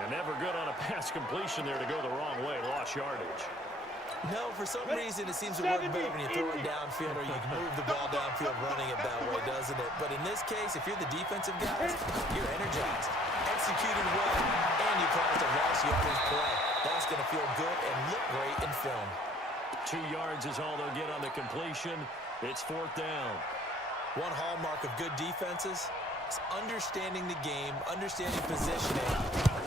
And never good on a pass completion there to go the wrong way. Lost yardage. No, for some reason it seems to work better when you throw it downfield, or you can move the ball downfield running it that way, doesn't it? But in this case, if you're the defensive guys, you're energized, executed well, and you caused a lost yardage play. That's going to feel good and look great in film. 2 yards is all they'll get on the completion. It's 4th down. One hallmark of good defenses is understanding the game, understanding positioning,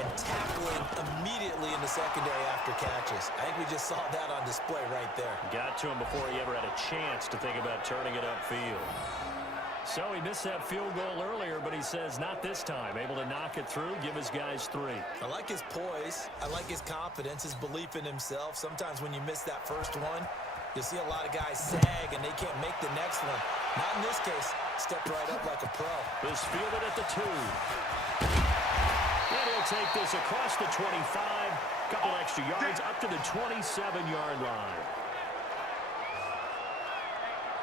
and tackling immediately in the secondary after catches. I think we just saw that on display right there. Got to him before he ever had a chance to think about turning it upfield. So he missed that field goal earlier, but he says not this time. Able to knock it through, give his guys 3. I like his poise. I like his confidence, his belief in himself. Sometimes when you miss that first one, you'll see a lot of guys sag and they can't make the next one. Not in this case. Stepped right up like a pro. Is fielded at the 2. And he'll take this across the 25. Couple extra yards up to the 27-yard line.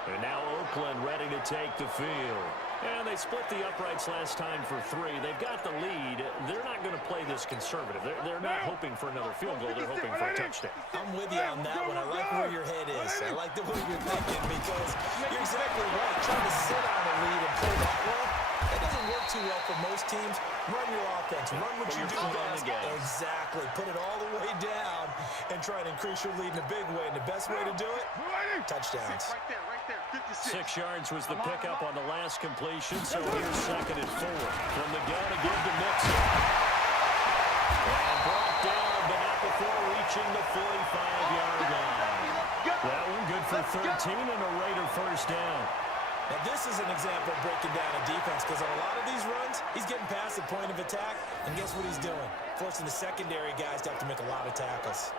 And now Oakland ready to take the field. And they split the uprights last time for 3. They've got the lead. They're not going to play this conservative. They're not hoping for another field goal. They're hoping for a touchdown. I'm with you on that one. I like where your head is. I like the way you're thinking because you're exactly right. Trying to sit on the lead and play that way, that doesn't work too well for most teams. Run your offense. Run what you do best. Exactly. Put it all the way down and try and increase your lead in a big way. And the best way to do it, touchdowns. Right there, 56. 6 yards was the pickup on the last completion, so here's 2nd and 4. From the gun again to Mixon. And brought down, but not before reaching the 45-yard line. That one good for 13 and a Raider first down. Now this is an example of breaking down a defense because on a lot of these runs, he's getting past the point of attack, and guess what he's doing? Forcing the secondary guys to have to make a lot of tackles.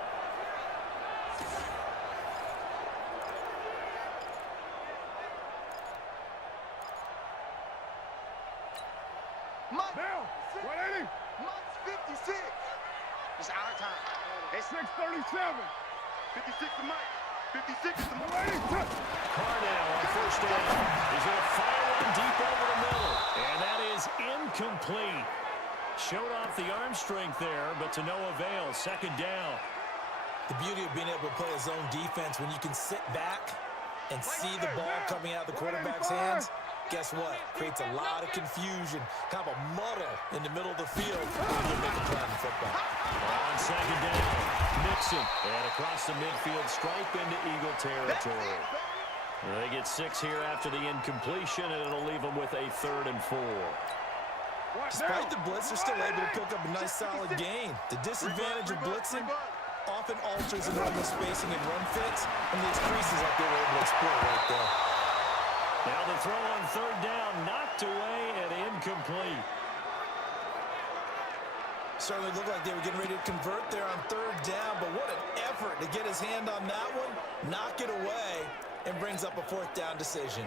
Now, 180. Mike's 56. It's our time. It's 637. 56 to Mike. 56 to Mike. 180. Carnell on first down. He's going to fire one deep over the middle. And that is incomplete. Showed off the arm strength there, but to no avail. 2nd down. The beauty of being able to play a zone defense when you can sit back and see the ball coming out of the quarterback's hands, guess what? Creates a lot of confusion, kind of a muddle in the middle of the field when you're making play on football. On 2nd down, Mixon. And across the midfield stripe into Eagle territory. They get 6 here after the incompletion, and it'll leave them with a 3rd and 4. Despite the blitz, they're still able to pick up a nice solid gain. The disadvantage of blitzing often alters the normal spacing and run fits, and these creases that they were able to exploit right there. Now the throw on 3rd down, knocked away and incomplete. Certainly looked like they were getting ready to convert there on 3rd down, but what an effort to get his hand on that one, knock it away, and brings up a 4th down decision.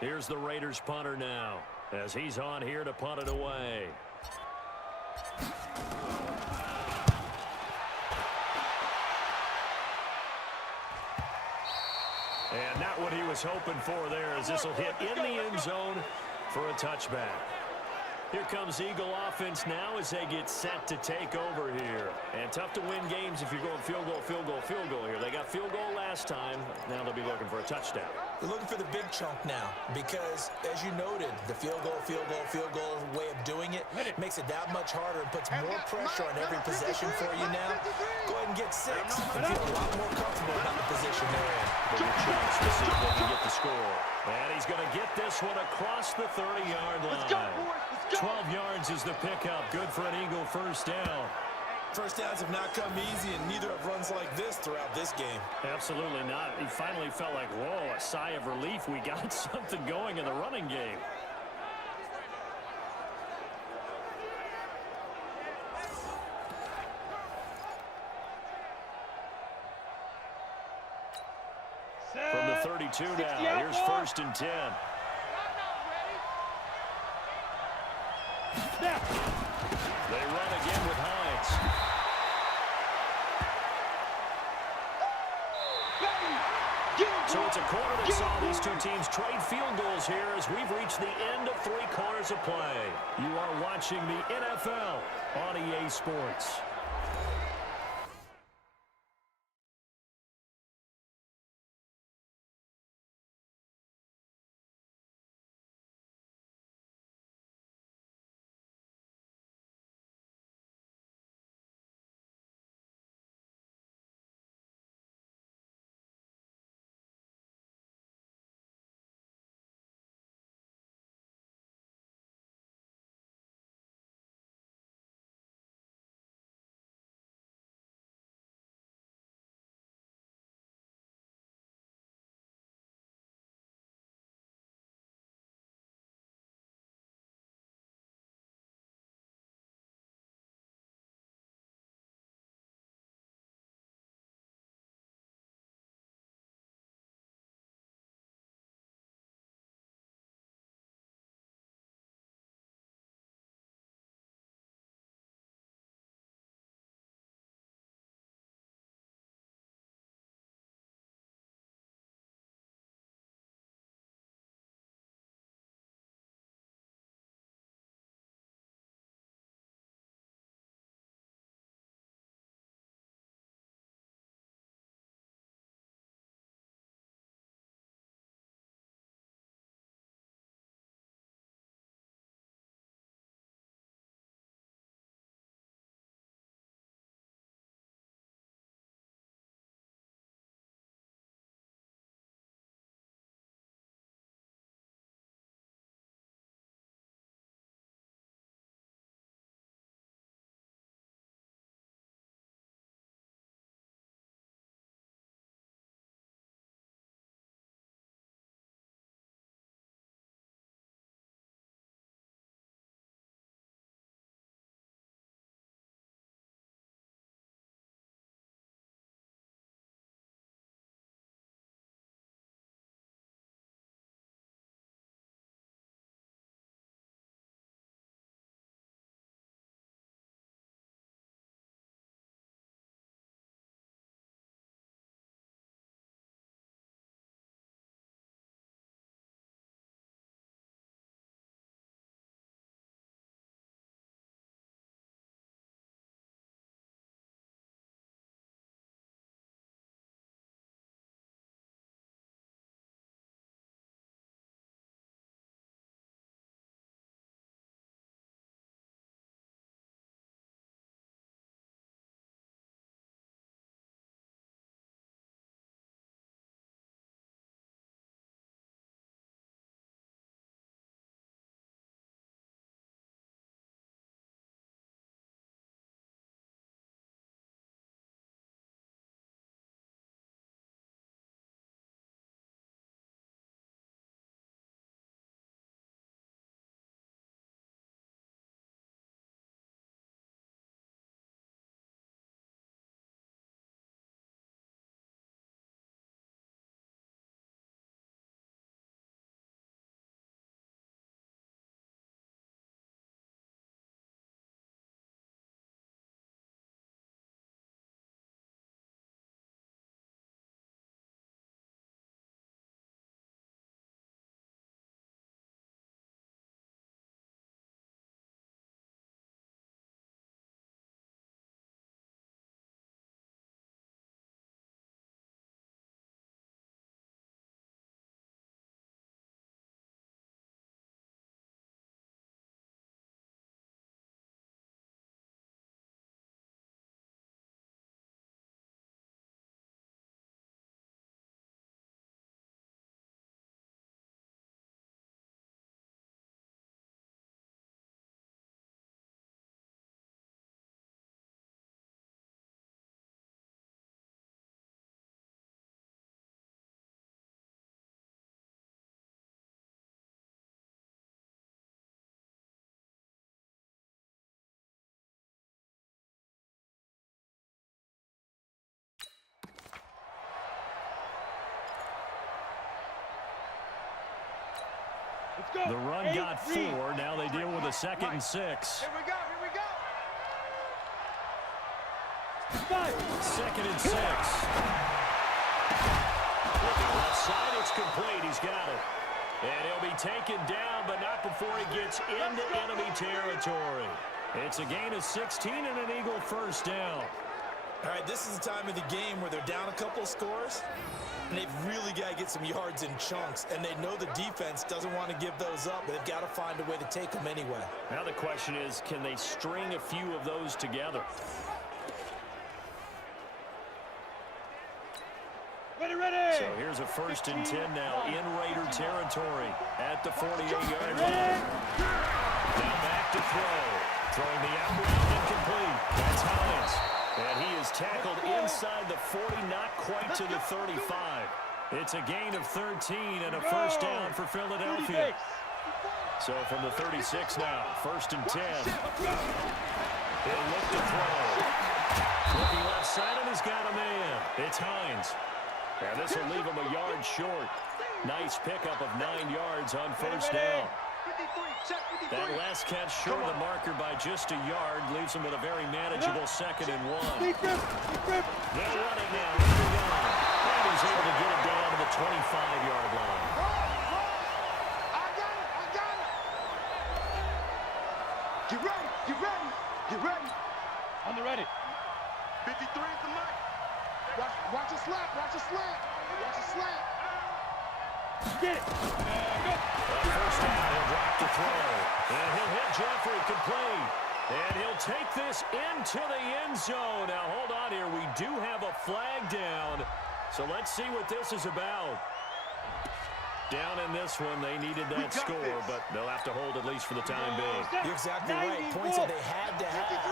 Here's the Raiders punter now, as he's on here to punt it away. And not what he was hoping for there, as this will hit in the end zone for a touchback. Here comes Eagle offense now as they get set to take over here. And tough to win games if you're going field goal, field goal, field goal here. They got field goal last time. Now they'll be looking for a touchdown. They're looking for the big chunk now because, as you noted, the field goal way of doing it makes it that much harder and puts more pressure on every possession for you now. Go ahead and get 6 and feel a lot more comfortable about the position they're in. Bigger chance to see if they can get the score. And he's going to get this one across the 30-yard line. 12 yards is the pickup. Good for an Eagle first down. First downs have not come easy, and neither have runs like this throughout this game. Absolutely not. He finally felt like, whoa, a sigh of relief. We got something going in the running game. From the 32 now, here's 1st and 10. They run again with Hines. So it's a quarter that saw these two teams trade field goals here as we've reached the end of 3 quarters of play. You are watching the NFL on EA Sports. The run got 4. Now they deal with a 2nd and 6. Here we go. 2nd and 6. Looking left side, it's complete. He's got it. And he'll be taken down, but not before he gets into enemy territory. It's a gain of 16 and an Eagle first down. All right, this is the time of the game where they're down a couple of scores, and they've really got to get some yards in chunks, and they know the defense doesn't want to give those up, but they've got to find a way to take them anyway. Now the question is, can they string a few of those together? So here's a 1st and 10 now in Raider territory at the 48-yard line. Now back to throw. Throwing the out route incomplete. That's Hines. And he is tackled inside the 40, not quite to the 35. It's a gain of 13 and a first down for Philadelphia. So from the 36 now, 1st and 10. He'll look to throw. Looking left side, and he's got a man. It's Hines. And this will leave him a yard short. Nice pickup of 9 yards on first down. That last catch short of the marker by just a yard leaves him with a very manageable 2nd and 1. They'll run it now. And he's able to get it down to the 25-yard line. I got it. Get ready. On the ready. 53 is the mic. Watch a slap. Get it. First down, he'll drop the throw. And he'll hit Jeffrey complete. And he'll take this into the end zone. Now, hold on here. We do have a flag down. So let's see what this is about. Down in this one, they needed that score, but they'll have to hold at least for the time being. You're exactly right. Points that they had to have.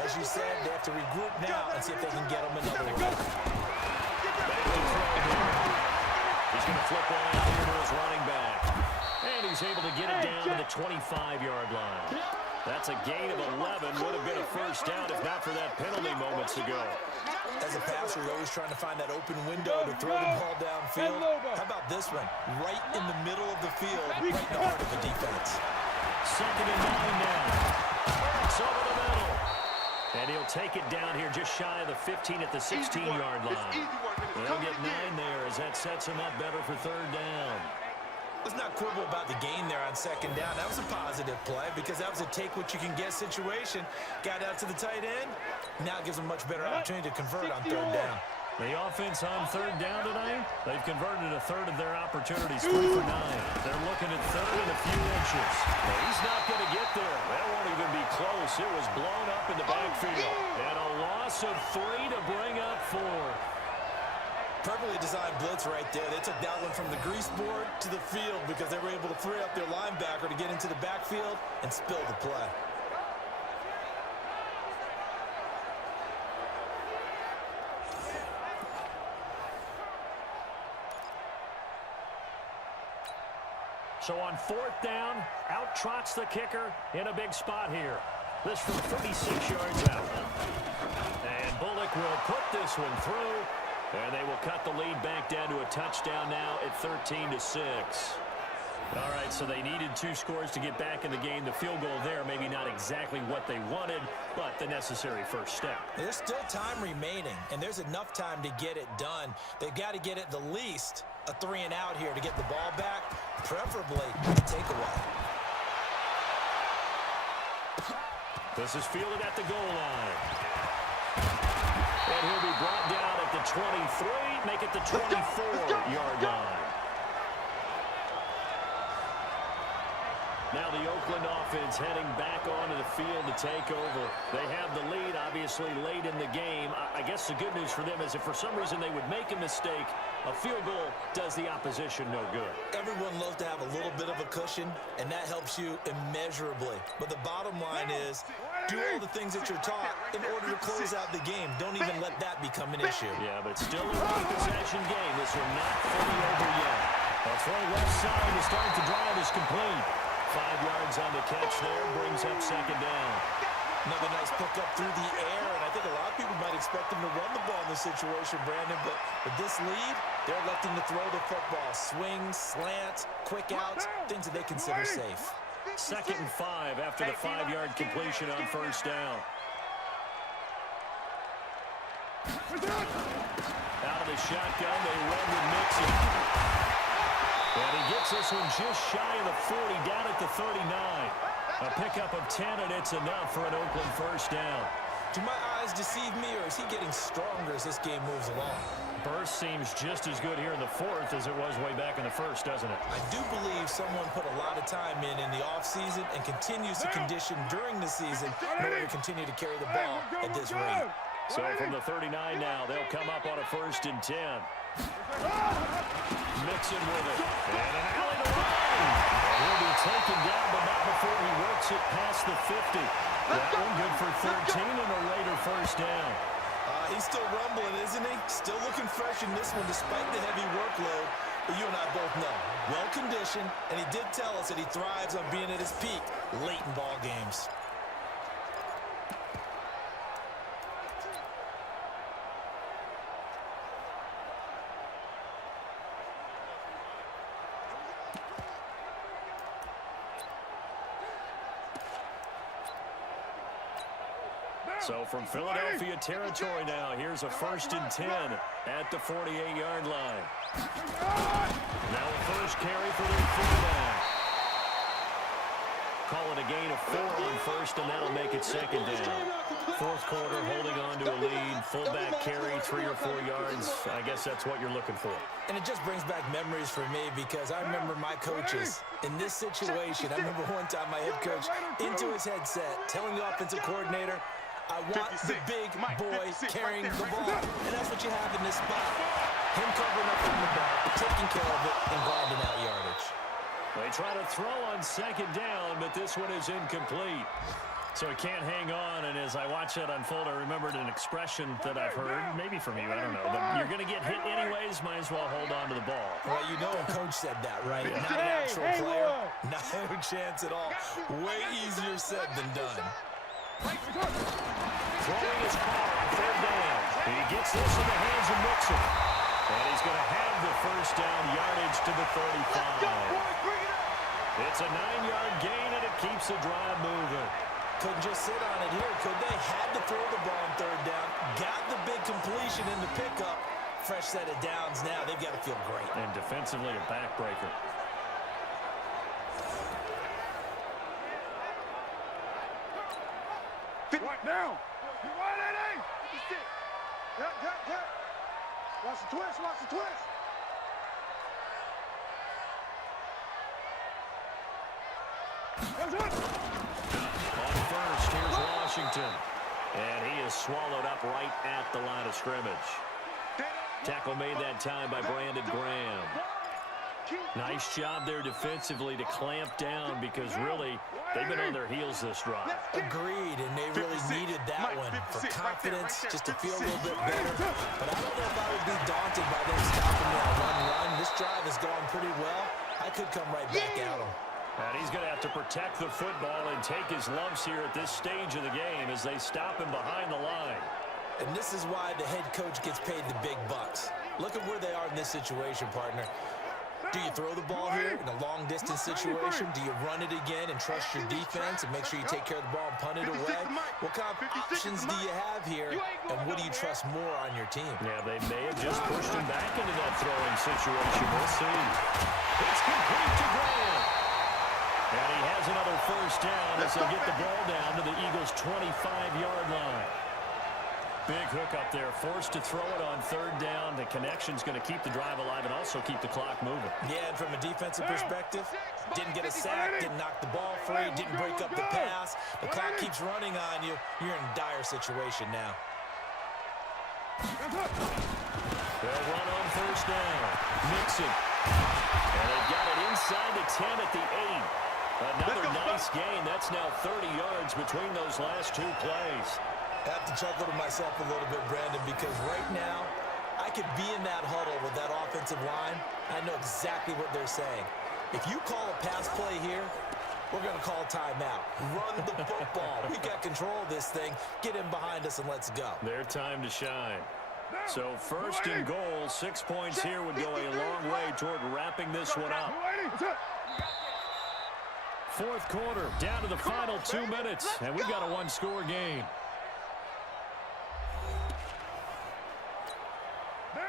As you said, they have to regroup now and see if they can get them another one. He's going to flip one out here to his running back. And he's able to get it down to the 25-yard line. That's a gain of 11. Would have been a first down if not for that penalty moments ago. As a passer, you're always trying to find that open window to throw the ball downfield. How about this one? Right in the middle of the field, right in the heart of the defense. 2nd and 9 now. It's over the middle. And he'll take it down here just shy of the 15 at the 16-yard line. They'll get 9 there as that sets him up better for 3rd down. Let's not quibble about the gain there on 2nd down. That was a positive play because that was a take-what-you-can-get situation. Got out to the tight end. Now it gives them a much better opportunity to convert on 3rd down. The offense on 3rd down tonight, they've converted a 3rd of their opportunities, 3 for 9. They're looking at 3rd and a few inches. But he's not going to get there. That won't even be close. It was blown up in the backfield. And a loss of 3 to bring up 4. Perfectly designed blitz right there. They took that one from the grease board to the field because they were able to free up their linebacker to get into the backfield and spill the play. So on 4th down, out trots the kicker in a big spot here. This from 36 yards out. And Bullock will put this one through. And they will cut the lead back down to a touchdown now at 13-6. All right, so they needed 2 scores to get back in the game. The field goal there, maybe not exactly what they wanted, but the necessary first step. There's still time remaining, and there's enough time to get it done. They've got to get at the least a 3 and out here to get the ball back, preferably a takeaway. This is fielded at the goal line. And he'll be brought down at the 23, make it the 24-yard line. Now the Oakland offense heading back onto the field to take over. They have the lead, obviously, late in the game. I guess the good news for them is if for some reason they would make a mistake, a field goal does the opposition no good. Everyone loves to have a little bit of a cushion, and that helps you immeasurably. But the bottom line is, do all the things that you're taught in order to close out the game. Don't even let that become an issue. Yeah, but still a one-possession game. This will not fully over yet. That's right, left side to start the drive is complete. 5 yards on the catch there, brings up 2nd down. Another nice pick up through the air, and I I think a lot of people might expect him to run the ball in this situation, Brandon, but with this lead, they're electing to throw the football. Swings, slants, quick outs, things that they consider safe. 2nd and 5 after the 5-yard completion on first down. Out of the shotgun, they run with Mixon. And he gets this one just shy of the 40, down at the 39. A pickup of 10, and it's enough for an Oakland first down. Do my eyes deceive me, or is he getting stronger as this game moves along? Burst seems just as good here in the 4th as it was way back in the 1st, doesn't it? I do believe someone put a lot of time in the offseason and continues to condition during the season in order to continue to carry the ball at this rate. So from the 39 now, they'll come up on a 1st and 10. Mixon with it. And an alley to Ryan. He'll be taken down, but not before he works it past the 50. That one good for 13 and a later first down. He's still rumbling, isn't he? Still looking fresh in this one despite the heavy workload. But you and I both know, well-conditioned, and he did tell us that he thrives on being at his peak late in ball games. So from Philadelphia territory now, here's a 1st and 10 at the 48-yard line. Now a first carry for their fullback. Call it a gain of 4 on first, and that'll make it 2nd down. 4th quarter, holding on to a lead. Fullback carry, 3 or 4 yards. I guess that's what you're looking for. And it just brings back memories for me because I remember my coaches in this situation. I remember one time my head coach into his headset telling the offensive coordinator, I want the big boy carrying the ball. And that's what you have in this spot. Him covering up from the ball, taking care of it, and grinding out yardage. They try to throw on 2nd down, but this one is incomplete. So he can't hang on, and as I watch that unfold, I remembered an expression that I've heard, maybe from you, I don't know, but you're going to get hit anyways, might as well hold on to the ball. Well, you know a coach said that, right? Yeah. Not an actual player. Not a chance at all. Way easier said than done. Throwing his power on 3rd down. He gets this in the hands of Mixon. And he's going to have the first down, yardage to the 35. It's a 9-yard gain, and it keeps the drive moving. Couldn't just sit on it here, could they? Had to throw the ball on 3rd down. Got the big completion in the pickup. Fresh set of downs now. They've got to feel great. And defensively, a backbreaker. Right now. You want it, eh? Cut. Watch the twist. That's it. On first, here's Washington. And he is swallowed up right at the line of scrimmage. Tackle made that time by Brandon Graham. Nice job there defensively to clamp down because really they've been on their heels this drive. Agreed, and they really needed that one for confidence, just to feel a little bit better. But I don't know if I would be daunted by them stopping that run. This drive has gone pretty well. I could come right back at him. And he's going to have to protect the football and take his lumps here at this stage of the game as they stop him behind the line. And this is why the head coach gets paid the big bucks. Look at where they are in this situation, partner. Do you throw the ball here in a long-distance situation? Do you run it again and trust your defense and make sure you take care of the ball and punt it away? What kind of options do you have here, and what do you trust more on your team? Yeah, they may have just pushed him back into that throwing situation. We'll see. It's complete to Graham. And he has another first down as they get the ball down to the Eagles' 25-yard line. Big hook up there, forced to throw it on 3rd down. The connection's going to keep the drive alive and also keep the clock moving. Yeah, and from a defensive perspective, didn't get a sack, didn't knock the ball free, didn't break up the pass. The clock keeps running on you. You're in a dire situation now. They'll run on 1st down. Mixon. And they've got it inside the 10 at the 8. Another nice gain. That's now 30 yards between those last 2 plays. I have to chuckle to myself a little bit, Brandon, because right now, I could be in that huddle with that offensive line. I know exactly what they're saying. If you call a pass play here, we're going to call timeout. Run the football. We got control of this thing. Get him behind us and let's go. Their time to shine. So first and goal, 6 points here would go a long way toward wrapping this one up. Fourth quarter, down to the final 2 minutes, and we've got a one-score game.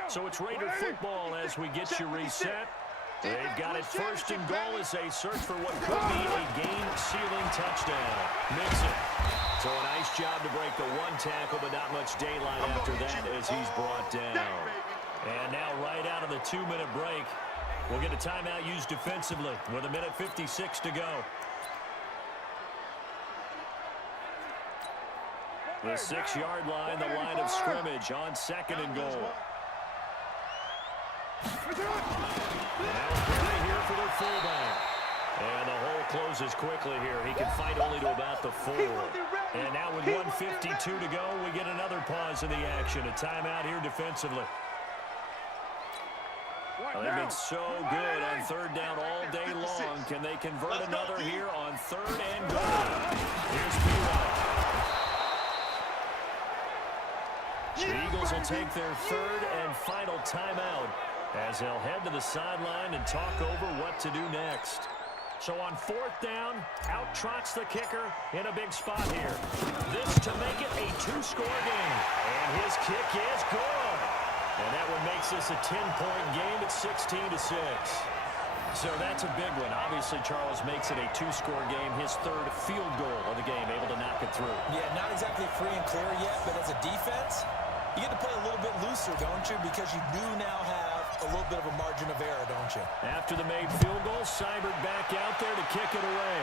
So it's Raider football as we get you reset. They've got it first and goal as they search for what could be a game-sealing touchdown. Mixon. So a nice job to break the one tackle, but not much daylight after that as he's brought down. And now right out of the 2-minute break, we'll get a timeout used defensively with 1:56 to go. The 6-yard line, the line of scrimmage on second and goal. Now Perry here for their fullback. And the hole closes quickly here. He can fight only to about the 4. And now with 1:52 to go, we get another pause in the action. A timeout here defensively. Well, they've been so good on third down all day long. Can they convert another here on third and goal? Here's P-Rod. The Eagles will take their third and final timeout as they'll head to the sideline and talk over what to do next. So on fourth down, out trots the kicker in a big spot here. This to make it a 2-score game. And his kick is good. And that one makes this a 10-point game at 16-6. So that's a big one. Obviously, Charles makes it a 2-score game. His third field goal of the game, able to knock it through. Yeah, not exactly free and clear yet, but as a defense, you get to play a little bit looser, don't you? Because you do now have a little bit of a margin of error, don't you? After the made field goal, Seibert back out there to kick it away.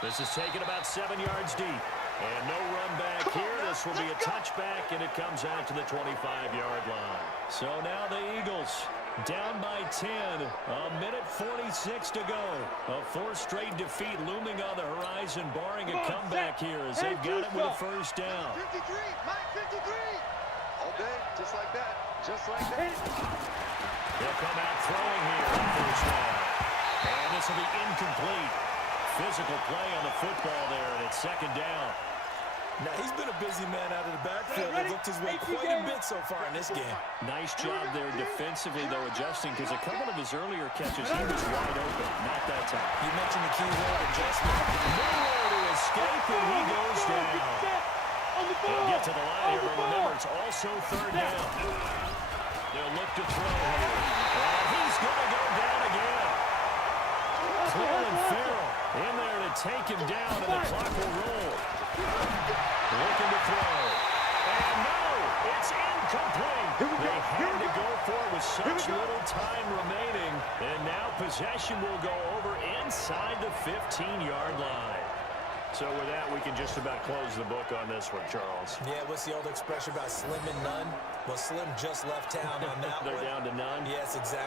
This is taken about 7 yards deep. And no run back here. This will be a touchback, and it comes out to the 25-yard line. So now the Eagles down by 10. 1:46 to go. A 4th straight defeat looming on the horizon, barring a comeback here as they've got it with a first down. 53, Mike, 53. All day, just like that. Just like that. They'll come out throwing here on first down. And this will be incomplete. Physical play on the football there, and it's second down. Now, he's been a busy man out of the backfield. He looked his way quite a bit so far in this game. Nice job there defensively, though, adjusting, because a couple of his earlier catches, he was wide open. Not that time. You mentioned the key word, adjustment. Nowhere to escape, and he goes down. They'll get to the line here, but remember, it's also third down. They'll look to throw here. And he's going to go down again. Clelin Ferrell in there to take him down, and the clock will roll. Looking to throw. And no, it's incomplete. They had to go for it with such little time remaining. And now possession will go over inside the 15-yard line. So with that, we can just about close the book on this one, Charles. Yeah, what's the old expression about slim and none? Well, Slim just left town on that one. They're down to none? Yes, exactly.